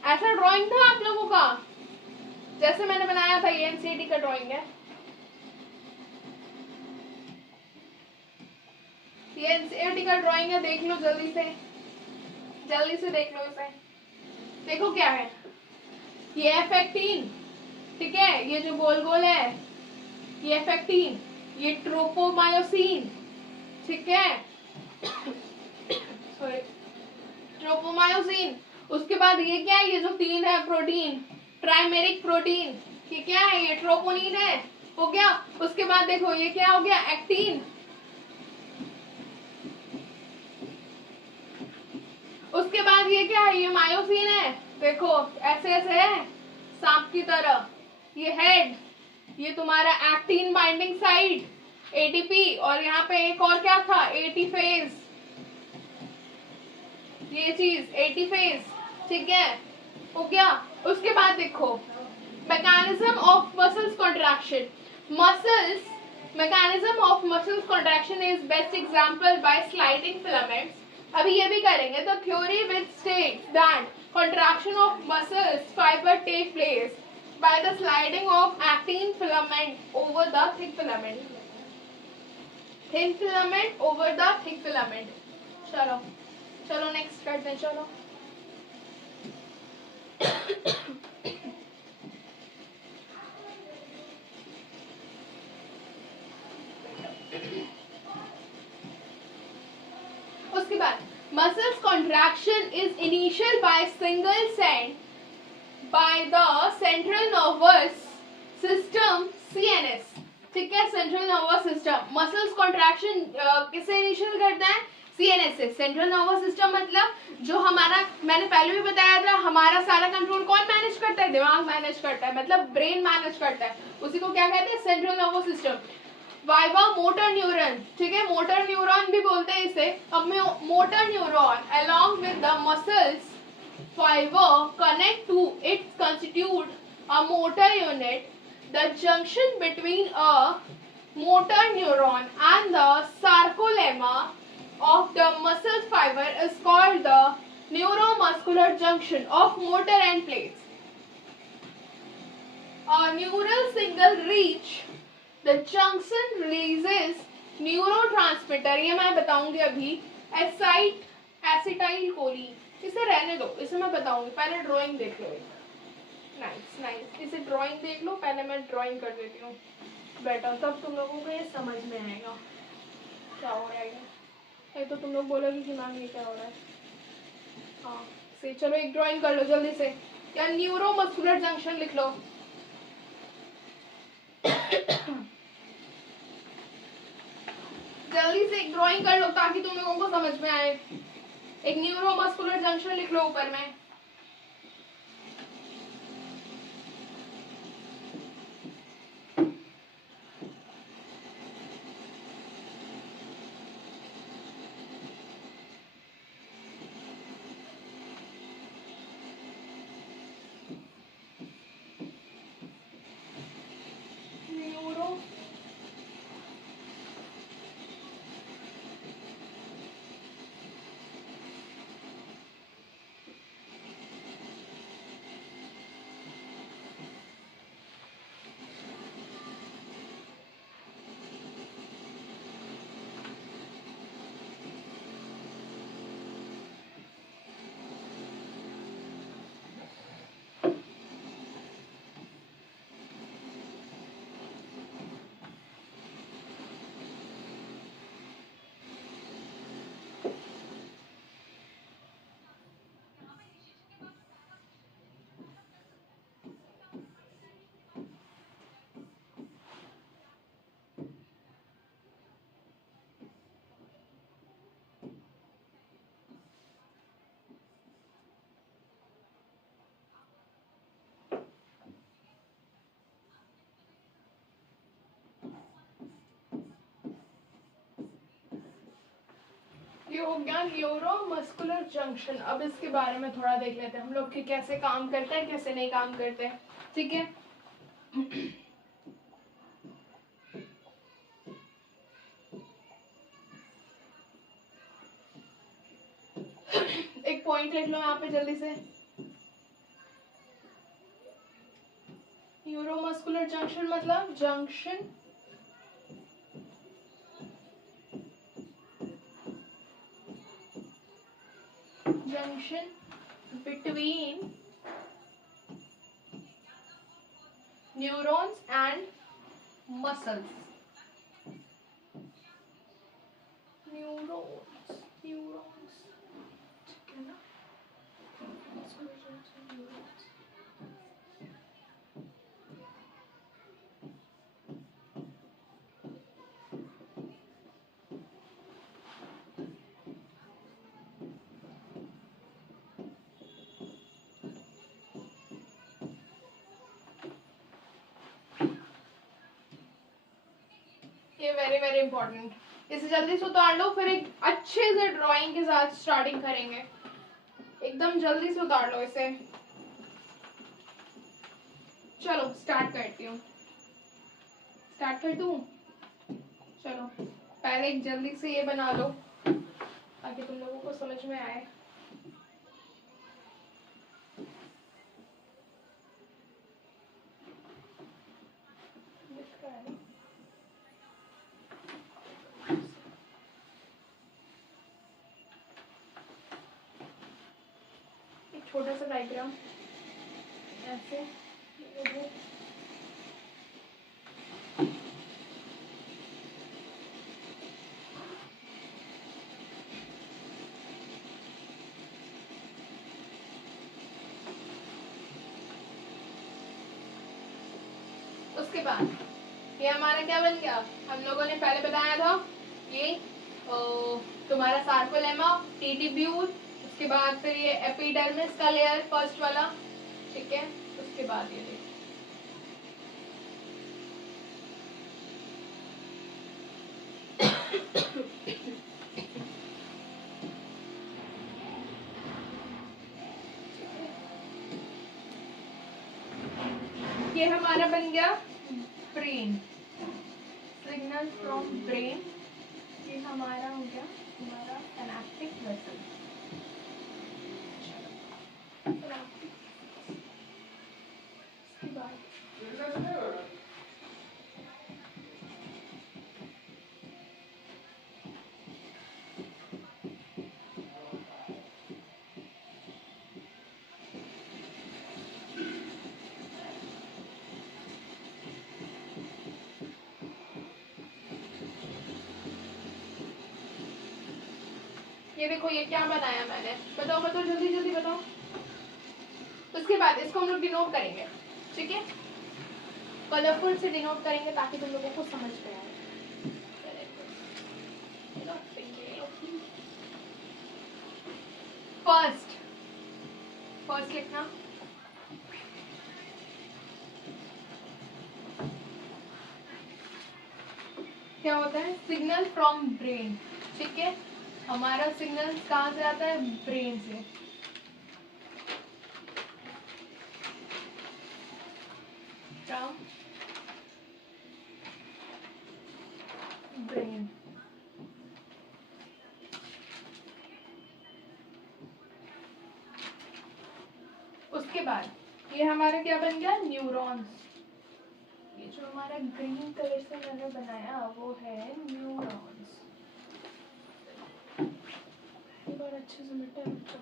ऐसा ड्राइंग था आप लोगों का, जैसे मैंने बनाया था, ये एनसीईआरटी का ड्राइंग है, ये एनसीईआरटी का ड्राइंग है, देख लो जल्दी से देख लो इसे। देखो क्या है, ये F18, ठीक है, ये जो गोल गोल है ये F18, ये ट्रोपोमायोसिन, ठीक है, सॉरी, ट्रोपोमायोसिन। उसके बाद ये क्या है, ये जो तीन है प्रोटीन, ट्राइमेरिक प्रोटीन, ये क्या है, ये ट्रोपोनिन है, हो गया। उसके बाद देखो ये क्या हो गया, एक्टिन। उसके बाद ये क्या है, ये मायोसिन है, देखो ऐसे है सांप की तरह, ये हेड, ये तुम्हारा एक्टिन बाइंडिंग साइट एटीपी, और यहाँ पे एक और क्या था, एटी फेज, ये चीज एटी फेज, ठीक है, हो गया। उसके बाद देखो mechanism of muscles contraction, mechanism of muscles contraction is best example by sliding filaments। अभी ये भी करेंगे, the theory which states that contraction of muscles fiber take place by the sliding of actin filament over the thick filament, thin filament over the thick filament। चलो next करते हैं, चलो उसके बाद muscles contraction is initial by single sent by the central nervous system CNS. ठीक है, central nervous system muscles contraction किससे initial करता है? सीएनएस से. सेंट्रल नर्वस सिस्टम मतलब जो हमारा, मैंने पहले भी बताया था, हमारा सारा कंट्रोल कौन मैनेज करता है? दिमाग मैनेज करता है, मतलब ब्रेन मैनेज करता है. उसी को क्या कहते हैं? Central nervous system. Viva motor neuron, ठीक है, मोटर न्यूरॉन भी बोलते हैं इसे. अब में motor neuron along with the muscles fibre connect to it constitute a motor unit. The junction between a motor neuron and the sarcolemma of the muscle fiber is called the neuromuscular junction of motor end plates. A neural signal reach the junction releases neurotransmitter, ये मैं बताऊंगी अभी, acetyl choline. इसे रहने दो, इसे मैं बताऊंगी, पहले ड्राइंग देख लो. नाइस नाइस, इसे ड्राइंग देख लो, पहले मैं ड्राइंग कर देती हूँ बेटा, तब तुम लोगों को ये समझ में आएगा क्या हो रहा है. ये तो तुम लोग बोलोगे कि मैम ये क्या हो रहा है. हाँ से चलो एक ड्राइंग कर लो जल्दी से, या न्यूरोमस्कुलर जंक्शन लिख लो. जल्दी से एक ड्राइंग कर लो ताकि तुम लोगों को समझ में आए. एक न्यूरोमस्कुलर जंक्शन लिख लो ऊपर में. ये हो गया न्यूरोमस्कुलर जंक्शन. अब इसके बारे में थोड़ा देख लेते हैं हम लोग कि कैसे काम करते हैं, कैसे नहीं काम करते हैं. ठीक है, एक पॉइंट लिख लो यहाँ पे जल्दी से. न्यूरोमस्कुलर जंक्शन मतलब junction between neurons and muscles. Neurons. ठीक है ना? Neurons. ये वेरी वेरी इंपॉर्टेंट. इसे जल्दी से उतार लो, फिर एक अच्छे से ड्राइंग के साथ स्टार्टिंग करेंगे. एकदम जल्दी से उतार लो इसे. चलो स्टार्ट करती हूँ. स्टार्ट कर दूँ? चलो पहले एक जल्दी से ये बना लो ताकि तुम लोगों को समझ में आए. छोटा सा डायग्राम ऐसे. उसके बाद ये हमारा क्या बन गया, हम लोगों ने पहले बताया था ये तुम्हारा सार्कोलेमा, टीटीब्यूल, उसके बाद फिर ये एपिडर्मिस का लेयर फर्स्ट वाला, ठीक है। उसके बाद ये देखो ये हमारा बन गया ब्रेन, सिग्नल फ्रॉम ब्रेन। ये हमारा हो गया हमारा सिनेप्टिक वेसल। इसके बाद ये देखो ये क्या बनाया मैंने, बताओ बताओ जल्दी जल्दी बताओ। उसके बाद इसको हम लोग डिनोट करेंगे, ठीक है, कलरफुल से डिनोट करेंगे ताकि तुम लोगों को समझ में आए। फर्स्ट फर्स्ट लिखना क्या होता है, सिग्नल फ्रॉम ब्रेन, ठीक है। हमारा सिग्नल कहाँ से आता है, ब्रेन से। फ्रॉम ब्रेन, उसके बाद ये हमारा क्या बन गया, न्यूरॉन्स। ये जो हमारा ग्रीन कलर से मैंने बनाया वो है न्यूरॉन्स। एक बार अच्छे से मिटा बच्चों।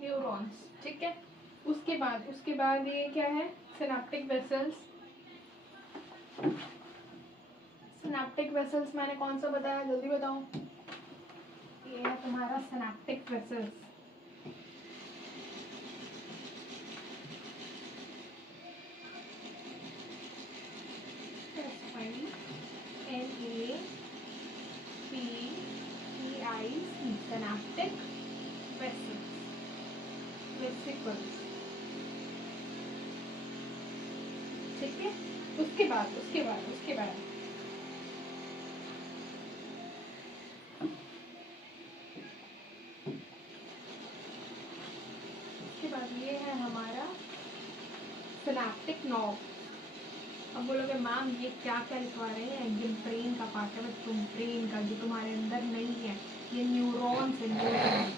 न्यूरॉन्स, ठीक है। उसके बाद ये क्या है, सिनेप्टिक वेसल्स। सिनेप्टिक वेसल्स मैंने कौन सा बताया, जल्दी बताओ। ये है तुम्हारा synaptic vessels. Synaptic vessels, vesicles, ठीक है। उसके बाद ये है हमारा सिनेप्टिक नॉब। अब बोलोगे मैम ये क्या क्या लिखवा रहे हैं, ये ब्रेन का पार्ट है, तुम ब्रेन का जो तुम्हारे अंदर नहीं है, ये न्यूरॉन्स है, न्यूरॉन्स।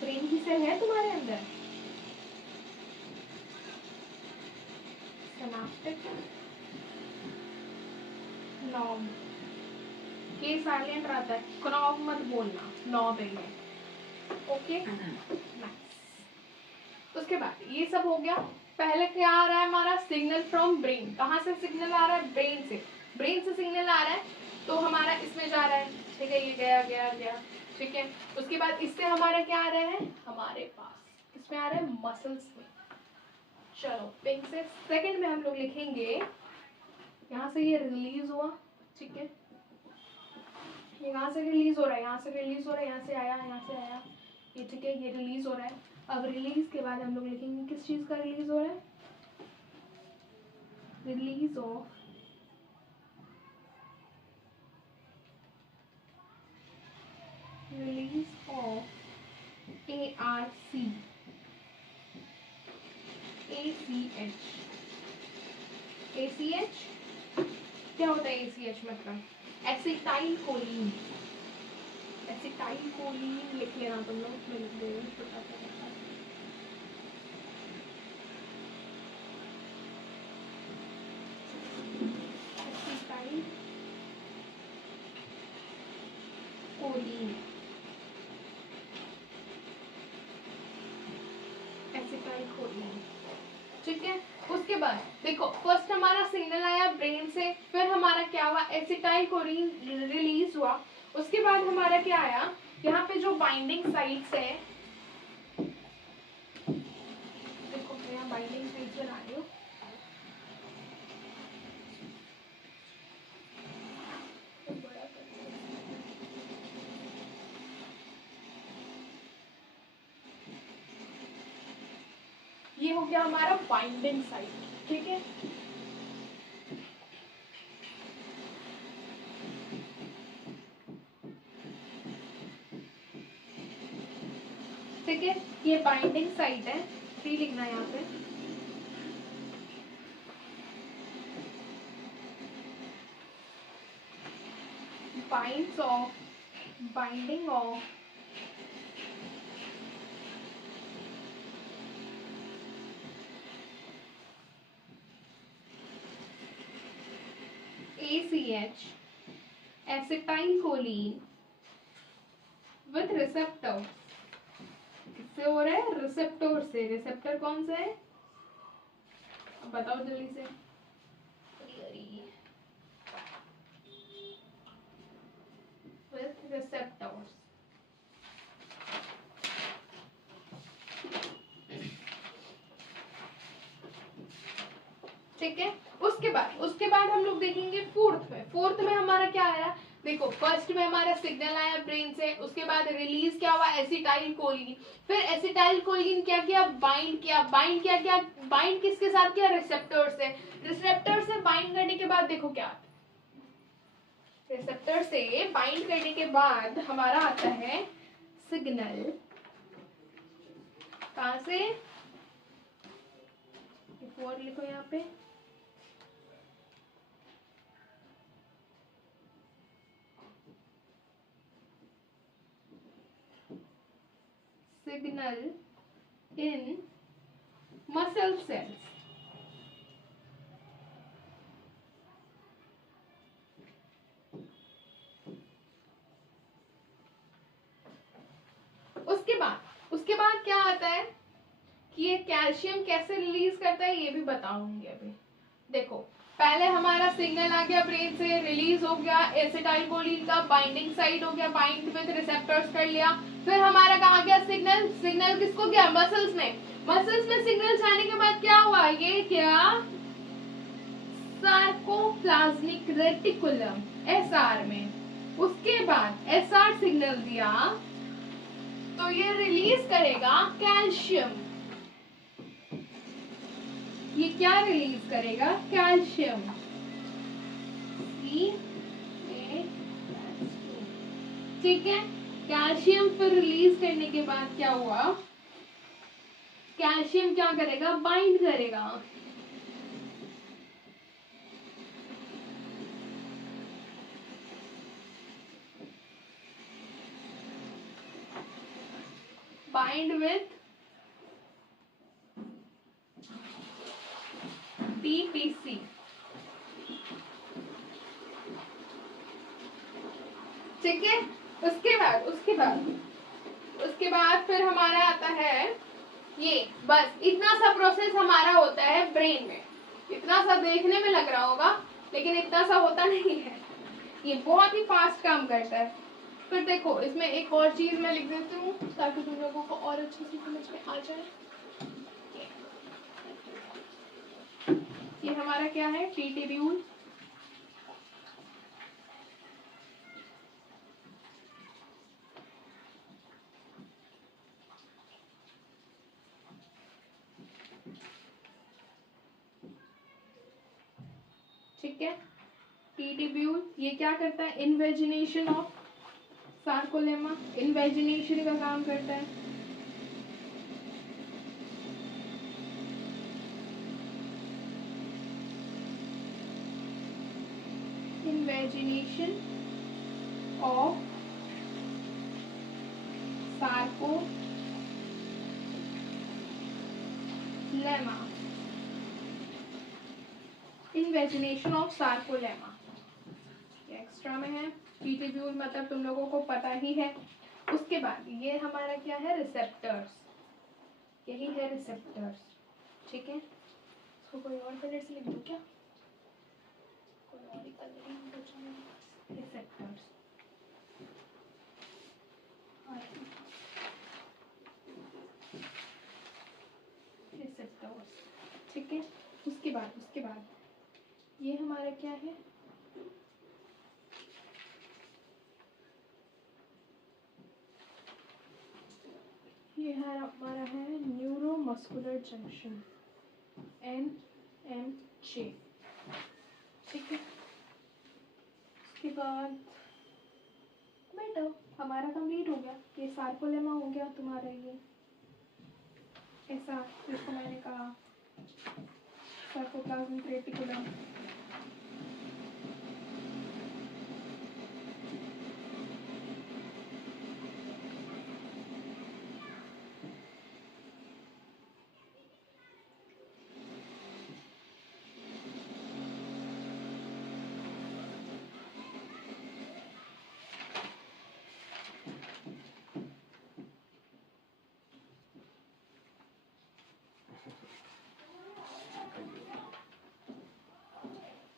ब्रेन की सेल है तुम्हारे अंदर, सिनेप्टिक नॉब, के साइलेंट रहता है, नॉब मत बोलना, नॉब है ये, ओके। उसके बाद ये सब हो गया। पहले क्या आ रहा है हमारा, सिग्नल फ्रॉम ब्रेन। कहाँ से सिग्नल आ रहा है, ब्रेन से। ब्रेन से सिग्नल आ रहा है तो हमारा इसमें जा रहा है, ठीक है, ये गया गया गया, ठीक है। उसके बाद इससे हमारा क्या आ रहा है, हमारे पास इसमें आ रहा है मसल्स में। चलो पिंक से सेकंड में हम लोग लिखेंगे, यहाँ से ये रिलीज हुआ, ठीक है, ये यहाँ से रिलीज हो रहा है, यहाँ से रिलीज हो रहा है, यहाँ से आया, यहाँ से आया, ये ठीक है, ये रिलीज हो रहा है। अब रिलीज के बाद हम लोग लिखेंगे किस चीज का रिलीज हो रहा है, रिलीज ऑफ ARC, ACH क्या होता है, ACH मतलब एसिटाइल कोलिन। एसिटाइल कोलिन लिख लेना तुम लोग, मैं लिख दे रही हूँ छोटा सा। Acetyl choline, acetylcholine. ठीक है, उसके बाद देखो फर्स्ट हमारा सिग्नल आया ब्रेन से, फिर हमारा क्या हुआ, एसिटाइलकोलिन रिलीज हुआ। उसके बाद हमारा क्या आया, यहाँ पे जो बाइंडिंग साइट्स है, देखो मैं यहाँ बाइंडिंग साइट्स बना रही हूँ। ये हो गया हमारा बाइंडिंग साइट। ठीक है, ठीक है, ये बाइंडिंग साइट है, 3 लिखना है यहाँ पे। Binds of, binding of ACH acetylcholine with receptor. किससे हो रहा है, रिसेप्टर से। रिसेप्टर कौन सा है, अब बताओ जल्दी से। With receptors. ठीक है, उसके बाद हम लोग देखेंगे फोर्थ में हमारा क्या आया। देखो फर्स्ट में हमारा सिग्नल आया ब्रेन से, उसके बाद रिलीज क्या हुआ, एसिटाइलकोलिन। फिर एसिटाइलकोलिन क्या किया, बाइंड किया। बाइंड किसके साथ किया, रिसेप्टर से। रिसेप्टर से बाइंड करने के बाद देखो क्या, रिसेप्टर से बाइंड करने के बाद हमारा आता है सिग्नल। कहां से, फोर लिखो यहाँ पे, सिग्नल इन मसल सेल्स। उसके बाद क्या आता है कि ये कैल्शियम कैसे रिलीज करता है, ये भी बताऊंगी अभी। देखो पहले हमारा सिग्नल आ गया ब्रेन से, रिलीज हो गया एसिटाइलकोलिन का, बाइंडिंग साइट हो गया, बाइंड विद रिसेप्टर्स कर लिया। फिर हमारा कहाँ गया सिग्नल किसको गया, मसल्स में सिग्नल जाने के बाद क्या हुआ, ये क्या, सार्कोप्लाज्मिक रेटिकुलम एसआर में। उसके बाद एसआर सिग्नल दिया तो ये रिलीज करेगा कैल्शियम। ये क्या रिलीज करेगा, कैल्शियम। ठीक है, कैल्शियम फिर रिलीज करने के बाद क्या हुआ, कैल्शियम क्या करेगा, बाइंड करेगा। Bind with TPC। ठीक है, उसके बाद फिर हमारा आता है ये, बस इतना सा प्रोसेस हमारा होता है ब्रेन में। इतना सा देखने में लग रहा होगा लेकिन इतना सा होता नहीं है, ये बहुत ही फास्ट काम करता है। फिर देखो इसमें एक और चीज मैं लिख देती हूँ ताकि तुम लोगों को और अच्छे से समझ में आ जाए। ये हमारा क्या है, टीटीब्यूल। ठीक है, टीटीब्यूल ये क्या करता है, इन्वेजिनेशन ऑफ सार्कोलेमा, इन्वेजिनेशन का काम करता है। Invagination of sarcolemma, invagination of sarcolemma extra में है। टीटीब्यूल मतलब तुम लोगों को पता ही है। उसके बाद ये हमारा क्या है, रिसेप्टर्स। यही है रिसेप्टर्स, ठीक है। इसको कोई और कलर से लिख दूं क्या? कोई और ही कलर ही बचा मेरे पास। रिसेप्टर्स, रिसेप्टर्स, ठीक है। उसके बाद ये हमारा क्या है? ये है हमारा है न्यूरोमस्कुलर जंक्शन, NMJ, ठीक है। उसके बाद बेटा हमारा कंप्लीट हो गया, ये सार्कोलेमा हो गया तुम्हारा, ये ऐसा जिसको मैंने कहा सार्कोप्लाज्मिक रेटिकुलम।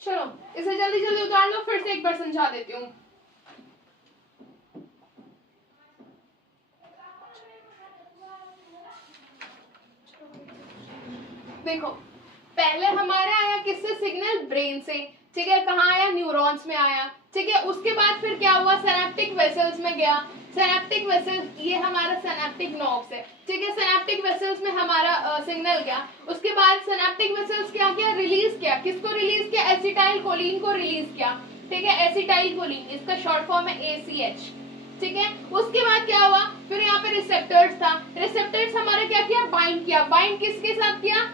चलो इसे जल्दी जल्दी उतार लो, फिर से एक बार समझा देती हूँ। देखो पहले हमारा आया किससे सिग्नल? ब्रेन से, ठीक है। कहाँ आया? न्यूरॉन्स में आया, ठीक है। उसके बाद फिर क्या हुआ? सिनेप्टिक वेसल्स में गया। सिनेप्टिक वेसल्स, ये हमारा सिनेप्टिक नर्व्स है, ठीक है। सिनेप्टिक वेसल्स में हमारा सिग्नल गया। उसके बाद सिनेप्टिक वेसल्स क्या किया? रिलीज किया। किसको रिलीज किया? एसिटाइल कोलिन को रिलीज किया, ठीक है। एसिटाइल कोलिन, इसका शॉर्ट फॉर्म है ACH, ठीक है। उसके बाद क्या हुआ? फिर यहाँ पे रिसेप्टर्स था। रिसेप्टर्स हमारा क्या किया? बाइंड किया। बाइंड किसके साथ किया?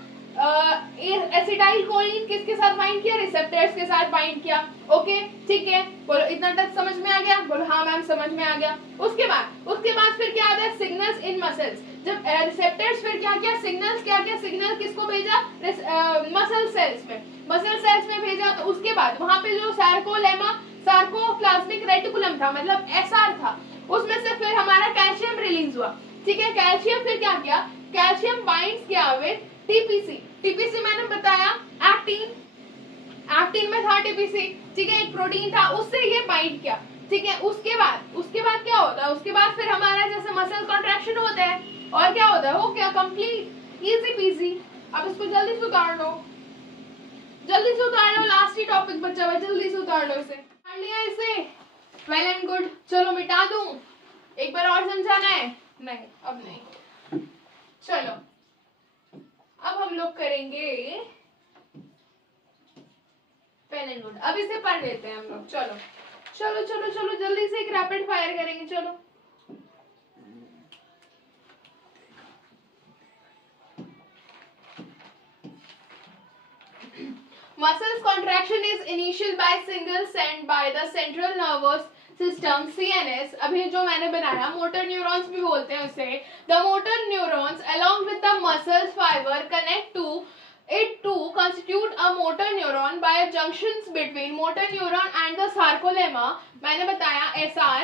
एसिटाइल कोलिन किसके साथ बाइंड किया? रिसेप्टर्स के साथ बाइंड किया। ओके, ठीक है। बोलो इतना तक समझ में आ गया? बोलो हाँ मैम समझ में आ गया। उसके बाद फिर क्या आता है? Signals in muscles. जब रिसेप्टर्स फिर क्या किया? सिग्नल्स क्या किया? सिग्नल किसको भेजा? मसल सेल्स में, मसल सेल्स में भेजा। तो उसके बाद वहां पे जो सार्कोलेमा, सार्कोप्लाज्मिक रेटिकुलम था, मतलब SR था, उसमें से फिर हमारा कैल्शियम रिलीज हुआ, ठीक है। कैल्शियम फिर क्या किया? कैल्शियम बाइंड्स किया विद TPC। TPC मैंने बताया एक्टिन, एक्टिन में था TPC, ठीक है। एक प्रोटीन था, उससे ये बाइंड किया, ठीक है। उसके बाद क्या होता है? उसके बाद फिर हमारा जैसे मसल कॉन्ट्रैक्शन होता है और क्या होता है? हो क्या? Complete, easy PG. अब इसको जल्दी से उतार लो, जल्दी से उतार लो, लास्ट ही टॉपिक बचा हुआ, जल्दी से उतार लो इसे। उतार लिया इसे? Well and good. चलो मिटा दूं? एक बार और समझाना है? नहीं अब नहीं। चलो अब हम लोग करेंगे वेल एंड गुड। अब इसे पढ़ लेते हैं हम लोग। चलो चलो चलो चलो जल्दी से एक रैपिड फायर करेंगे। चलो muscles contraction is initial by signal sent by the central nervous system CNS। अभी जो मैंने बनाया मोटर न्यूरॉन्स भी बोलते हैं उसे। the motor neurons along with the muscles fiber connect to it to constitute a motor neuron by junctions between motor neuron and the sarcolemma, मैंने बताया SR,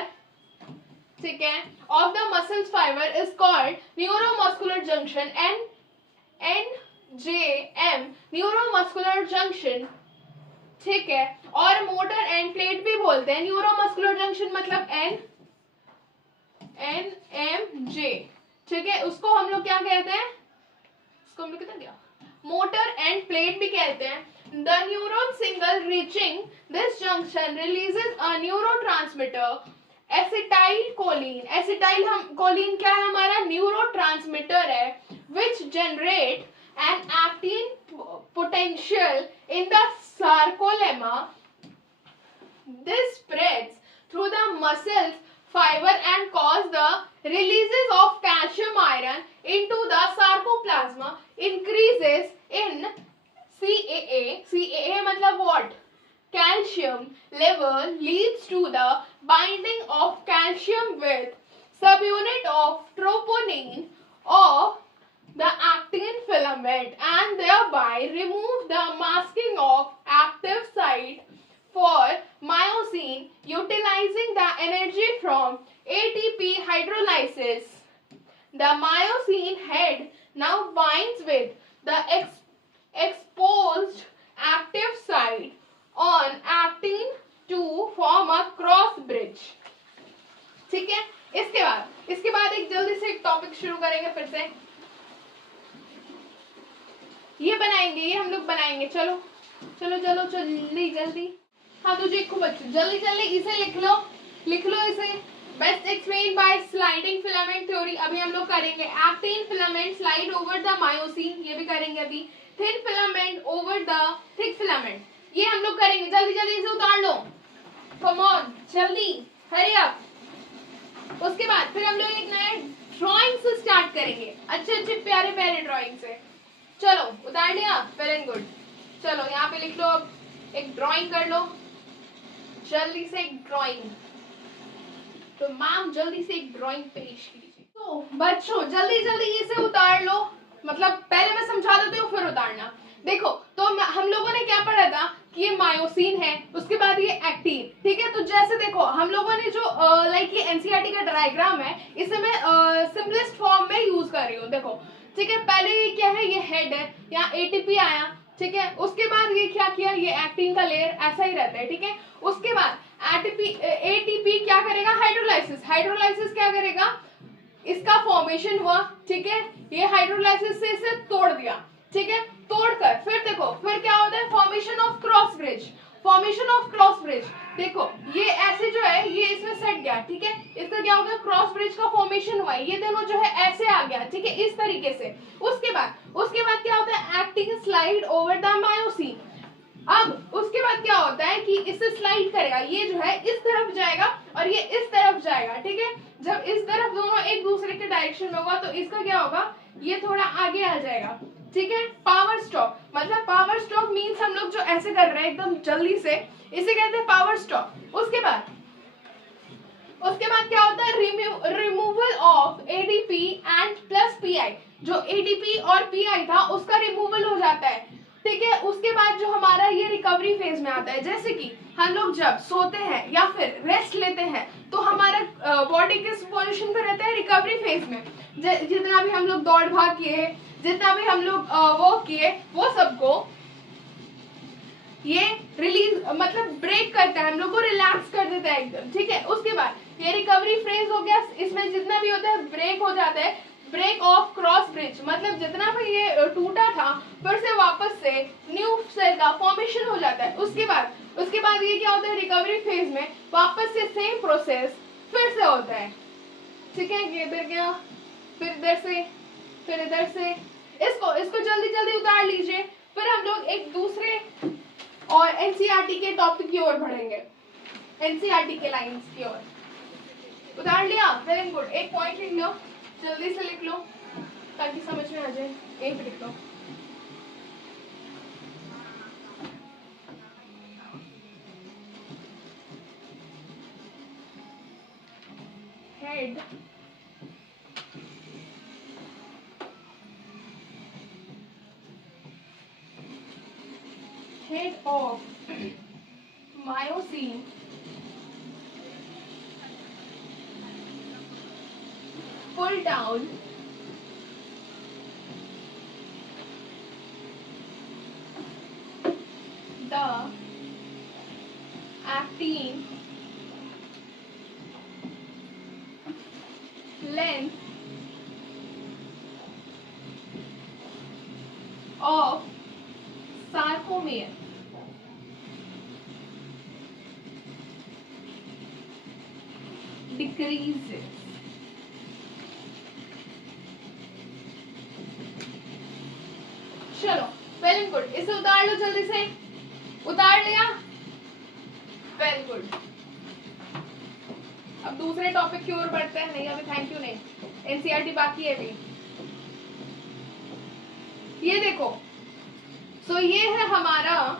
ठीक है, of the muscles fiber is called neuromuscular junction NJM, neuromuscular junction, ठीक है। और motor end plate भी बोलते हैं। न्यूरोमस्कुलर जंक्शन मतलब NMJ, ठीक है। उसको हम लोग क्या कहते हैं? इसको हम लोग कितना दिया? मोटर एंड प्लेट भी कहते हैं। The neuron single reaching this junction releases a neurotransmitter acetyl choline. Acetyl choline क्या है? हमारा न्यूरोट्रांसमीटर है, which generate an actin potential in the sarcolemma. This spreads through the muscles fiber and cause the releases of calcium iron into the sarcoplasma, increases in CAA मतलब what? Calcium level leads to the binding of calcium with subunit of troponin of the actin filament and thereby remove the masking of active site for myosin, utilizing the energy from ATP hydrolysis. The myosin head now binds with the exposed active site on actin to form a cross bridge. ठीक है, इसके बाद एक जल्दी से एक topic शुरू करेंगे फिर से, ये बनाएंगे, ये हम लोग बनाएंगे। चलो चलो चलो जल्दी जल्दी, हाँ तो जी खूब अच्छे, जल्दी जल्दी इसे लिख लो इसे। Best explain by sliding filament theory अभी हम लोग करेंगे। Actin filament slide over the myosin, ये भी करेंगे अभी। Thin filament over the thick filament, ये हम लोग करेंगे। जल्दी जल्दी इसे उतार लो, कम ऑन जल्दी, हरी अप। उसके बाद फिर हम लोग एक नया ड्राइंग से स्टार्ट करेंगे, अच्छे अच्छे प्यारे प्यारे ड्राइंग से। चलो उतार लिया, वेरी गुड। चलो यहाँ पे लिख लो, अब एक ड्राइंग कर लो जल्दी से, एक ड्राइंग। तो मैम जल्दी से एक ड्राइंग पेश कीजिए। तो बच्चों जल्दी जल्दी इसे उतार लो, मतलब पहले मैं समझा देती हूँ फिर उतारना। देखो तो हम लोगों ने क्या पढ़ा था कि ये मायोसिन है, उसके बाद ये एक्टिन, ठीक है। तो जैसे देखो हम लोगों ने जो लाइक ये एनसीईआरटी का डायग्राम है, इसे मैं सिंपलेस्ट फॉर्म में यूज कर रही हूँ। देखो ठीक है, पहले ये क्या है, ये हेड है, यहाँ एटीपी आया, ठीक है। उसके बाद ये क्या किया, ये एक्टिन का लेयर ऐसा ही रहता है, ठीक है। उसके बाद एटीपी क्या करेगा, हाइड्रोलाइसिस क्या करेगा, इसका फॉर्मेशन हुआ, ठीक है। ये हाइड्रोलाइसिस से इसे तोड़ दिया, ठीक है। तोड़कर फिर देखो फिर क्या होता है, फॉर्मेशन ऑफ क्रॉस ब्रिज। देखो ये ऐसे जो है ये इसमें सेट गया, ठीक है। इसका क्या हो गया, क्रॉस ब्रिज का फॉर्मेशन हुआ, ये दोनों जो है ऐसे आ गया, ठीक है, इस तरीके से। उसके बाद क्या होता है, actin slide over the myosin. अब उसके बाद क्या होता है कि इससे स्लाइड करेगा, ये जो है इस तरफ जाएगा और ये इस तरफ जाएगा, ठीक है। जब इस तरफ दोनों एक दूसरे के डायरेक्शन में होगा तो इसका क्या होगा, ये थोड़ा आगे आ जाएगा, ठीक है। पावर स्ट्रोक, मतलब पावर स्ट्रोक मींस हम लोग जो ऐसे कर रहे हैं एकदम जल्दी से, इसे कहते हैं पावर स्ट्रोक। उसके बाद क्या होता है, removal of ADP and plus pi. जो एडीपी और पीआई था उसका रिमूवल हो जाता है, ठीक है। उसके बाद जो हमारा ये रिकवरी फेज में आता है, जैसे कि हम लोग जब सोते हैं या फिर रेस्ट लेते हैं तो हमारा बॉडी किस पोजीशन पे रहता है, रिकवरी फेज में। जितना भी हम लोग दौड़ भाग किए, जितना भी हम लोग वो किए, वो सबको ये रिलीज मतलब ब्रेक करता है, हम लोग को रिलैक्स कर देता है एकदम, ठीक है। उसके बाद ये रिकवरी फेज हो गया, इसमें जितना भी होता है ब्रेक हो जाता है, ब्रेक ऑफ क्रॉस ब्रिज, मतलब जितना भी ये टूटा था फिर से वापस से न्यू सेल का फॉर्मेशन हो जाता है। उसके बाद ये क्या होता है, रिकवरी फेज में वापस से सेम प्रोसेस फिर से होता है, ठीक है। ये इधर गया, फिर इधर से, फिर इधर से, इसको जल्दी जल्दी उतार लीजिए। फिर हम लोग एक दूसरे और एनसीईआरटी के टॉपिक की ओर बढ़ेंगे, एनसीईआरटी के लाइंस की ओर। उतार लिया, वेरी गुड। एक पॉइंट लिख लो, जल्दी से लिख लो ताकि समझ में आ जाए, एक लिख लो। Head of myosin pull down the actin length of sarcomere decreases. चलो वेरी गुड, इसे उतार लो जल्दी से, उतार लिया, वेरी गुड। अब दूसरे टॉपिक की ओर बढ़ते हैं। नहीं अभी थैंक यू नहीं, एनसीईआरटी बाकी है अभी। ये देखो, सो ये है हमारा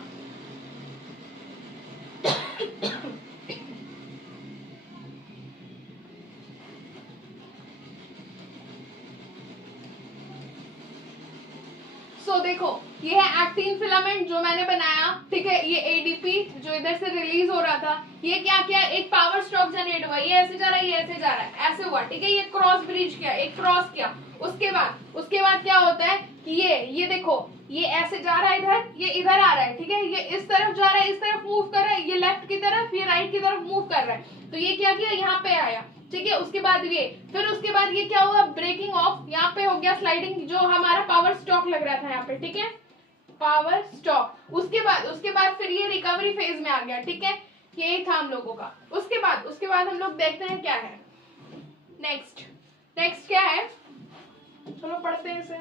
देखो ये है एक्टिन फिलामेंट जो मैंने बनाया, ठीक है। ये एडीपी जो इधर से रिलीज हो रहा था, ये क्या किया, एक पावर स्ट्रोक जनरेट हुआ, ये ऐसे जा रहा है, ये ऐसे जा रहा है, ऐसे हुआ, ठीक है। ये क्रॉस ब्रिज किया, एक क्रॉस किया, उसके बाद क्या होता है कि ये देखो, ये ऐसे जा रहा है इधर, ये इधर आ रहा है, ठीक है, ये इस तरफ जा रहा है, इस तरफ मूव कर रहा है, ये लेफ्ट की तरफ, ये राइट की तरफ मूव कर रहा है। तो ये क्या किया, यहाँ पे आया, ठीक है। उसके बाद ये, फिर उसके बाद ये क्या हुआ, ब्रेकिंग ऑफ, यहाँ पे हो गया स्लाइडिंग, जो हमारा पावर स्टॉक लग रहा था यहाँ पे, ठीक है, पावर स्टॉक। उसके बाद फिर ये रिकवरी फेज में आ गया, ठीक है, यही था हम लोगों का। उसके बाद हम लोग देखते हैं क्या है नेक्स्ट क्या है, चलो पढ़ते हैं इसे।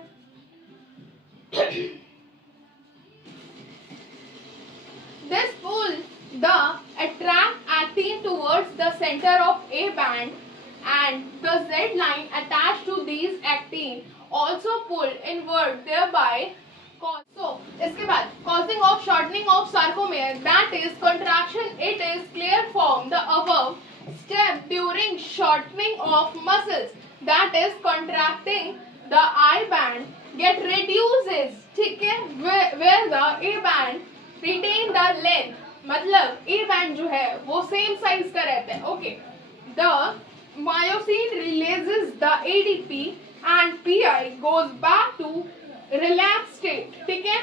This pulls the attract actin towards the center of A band, and the Z line attached to these actin also pull inward, thereby इसके बाद causing of shortening of sarcomere, that is contraction. It is clear from the above step during shortening of muscles, that is contracting, the I band get reduces, ठीक है, where the A band retain the length, मतलब A band जो है वो same size का रहता है, okay. The myosin releases the ADP and PI goes back to relaxed state, ठीक है.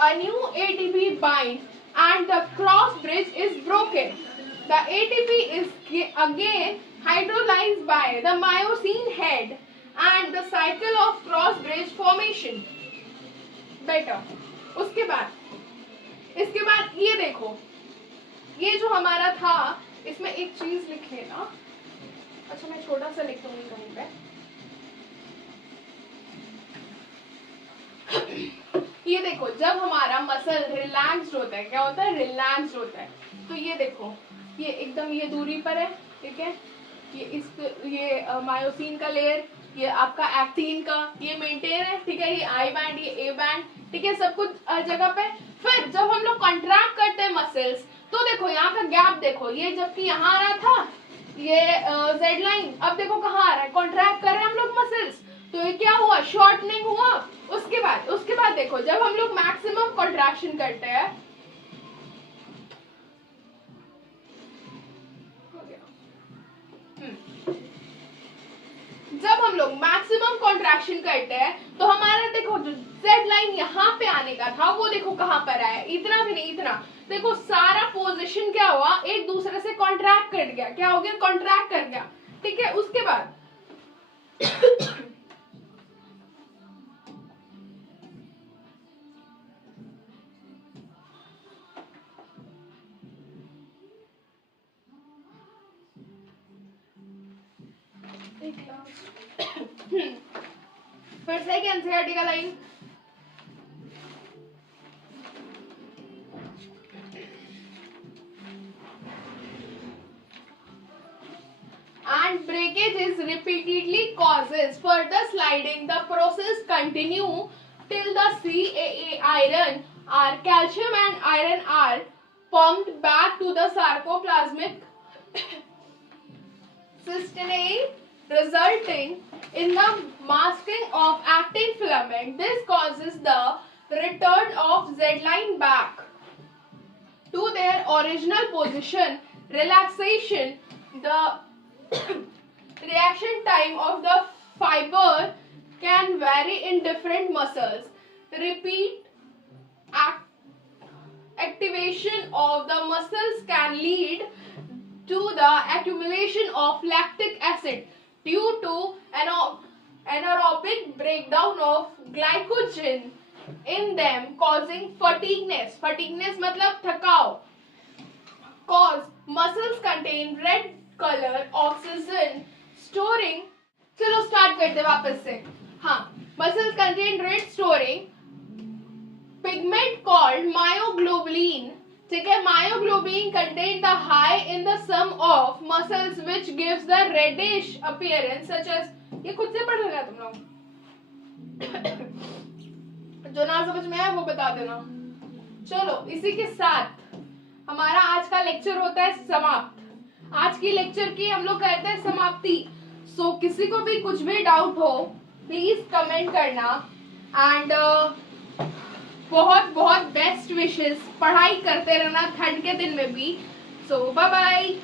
A new ATP binds and the cross bridge is broken. The ATP is again hydrolyzed by the myosin head and the cycle of cross bridge formation. Better. इसके बाद ये देखो, ये जो हमारा था इसमें एक चीज लिख लेना। अच्छा मैं छोटा सा लिख दूंगी कहीं पे। ये देखो, जब हमारा मसल रिलैक्स्ड होता है, क्या होता है, रिलैक्स्ड होता है, तो ये देखो, ये एकदम ये दूरी पर है, ठीक है, ये मायोसिन का लेयर, ये आपका एक्टिन का, ये मेंटेन है, ठीक है, ये आई बैंड, ये ए बैंड, ठीक है, सब कुछ जगह पे। फिर जब हम लोग कॉन्ट्रैक्ट करते हैं मसल्स, तो देखो यहाँ का गैप देखो, ये जबकि यहाँ आ रहा था, ये जेड लाइन, अब देखो कहाँ आ रहा है, कॉन्ट्रैक्ट कर रहे हैं हम लोग मसल्स, तो ये क्या हुआ, शॉर्टनिंग हुआ। उसके बाद देखो, जब हम लोग मैक्सिमम कॉन्ट्रैक्शन करते हैं, जब हम लोग मैक्सिमम कॉन्ट्रैक्शन करते हैं, तो हमारा देखो जो जेड लाइन यहाँ पे आने का था, वो देखो कहाँ पर आया, इतना भी नहीं, इतना देखो, सारा पोजीशन क्या हुआ, एक दूसरे से कॉन्ट्रैक्ट कर गया, क्या हो गया, कॉन्ट्रैक्ट कर गया, ठीक है। उसके बाद फिर से एनसीईआरटी का line, and breakage is repeatedly causes further sliding. The process continue till the CAA iron or calcium and iron are pumped back to the sarcoplasmic system, resulting in the masking of actin filament. This causes the return of Z line back to their original position. Relaxation, the reaction time of the fiber can vary in different muscles. Repeat activation of the muscles can lead to the accumulation of lactic acid due to anaerobic breakdown of glycogen in them, causing fatigueness. Fatigueness मतलब थकाव. Cause muscles contain red color oxygen storing. चलो start करते वापस से. हाँ, muscles contain red storing pigment called myoglobin. ठीक है, myoglobin contain the high in the sum of muscles which gives the reddish appearance such as, ये खुद से पढ़ लेना तुम लोग, जो ना समझ में आए वो बता देना. चलो इसी के साथ हमारा आज का लेक्चर होता है समाप्त. आज की लेक्चर की हम लोग करते हैं समाप्ति. सो किसी को भी कुछ भी डाउट हो प्लीज कमेंट करना. एंड बहुत बहुत बेस्ट विशेस. पढ़ाई करते रहना ठंड के दिन में भी. सो बाय बाय.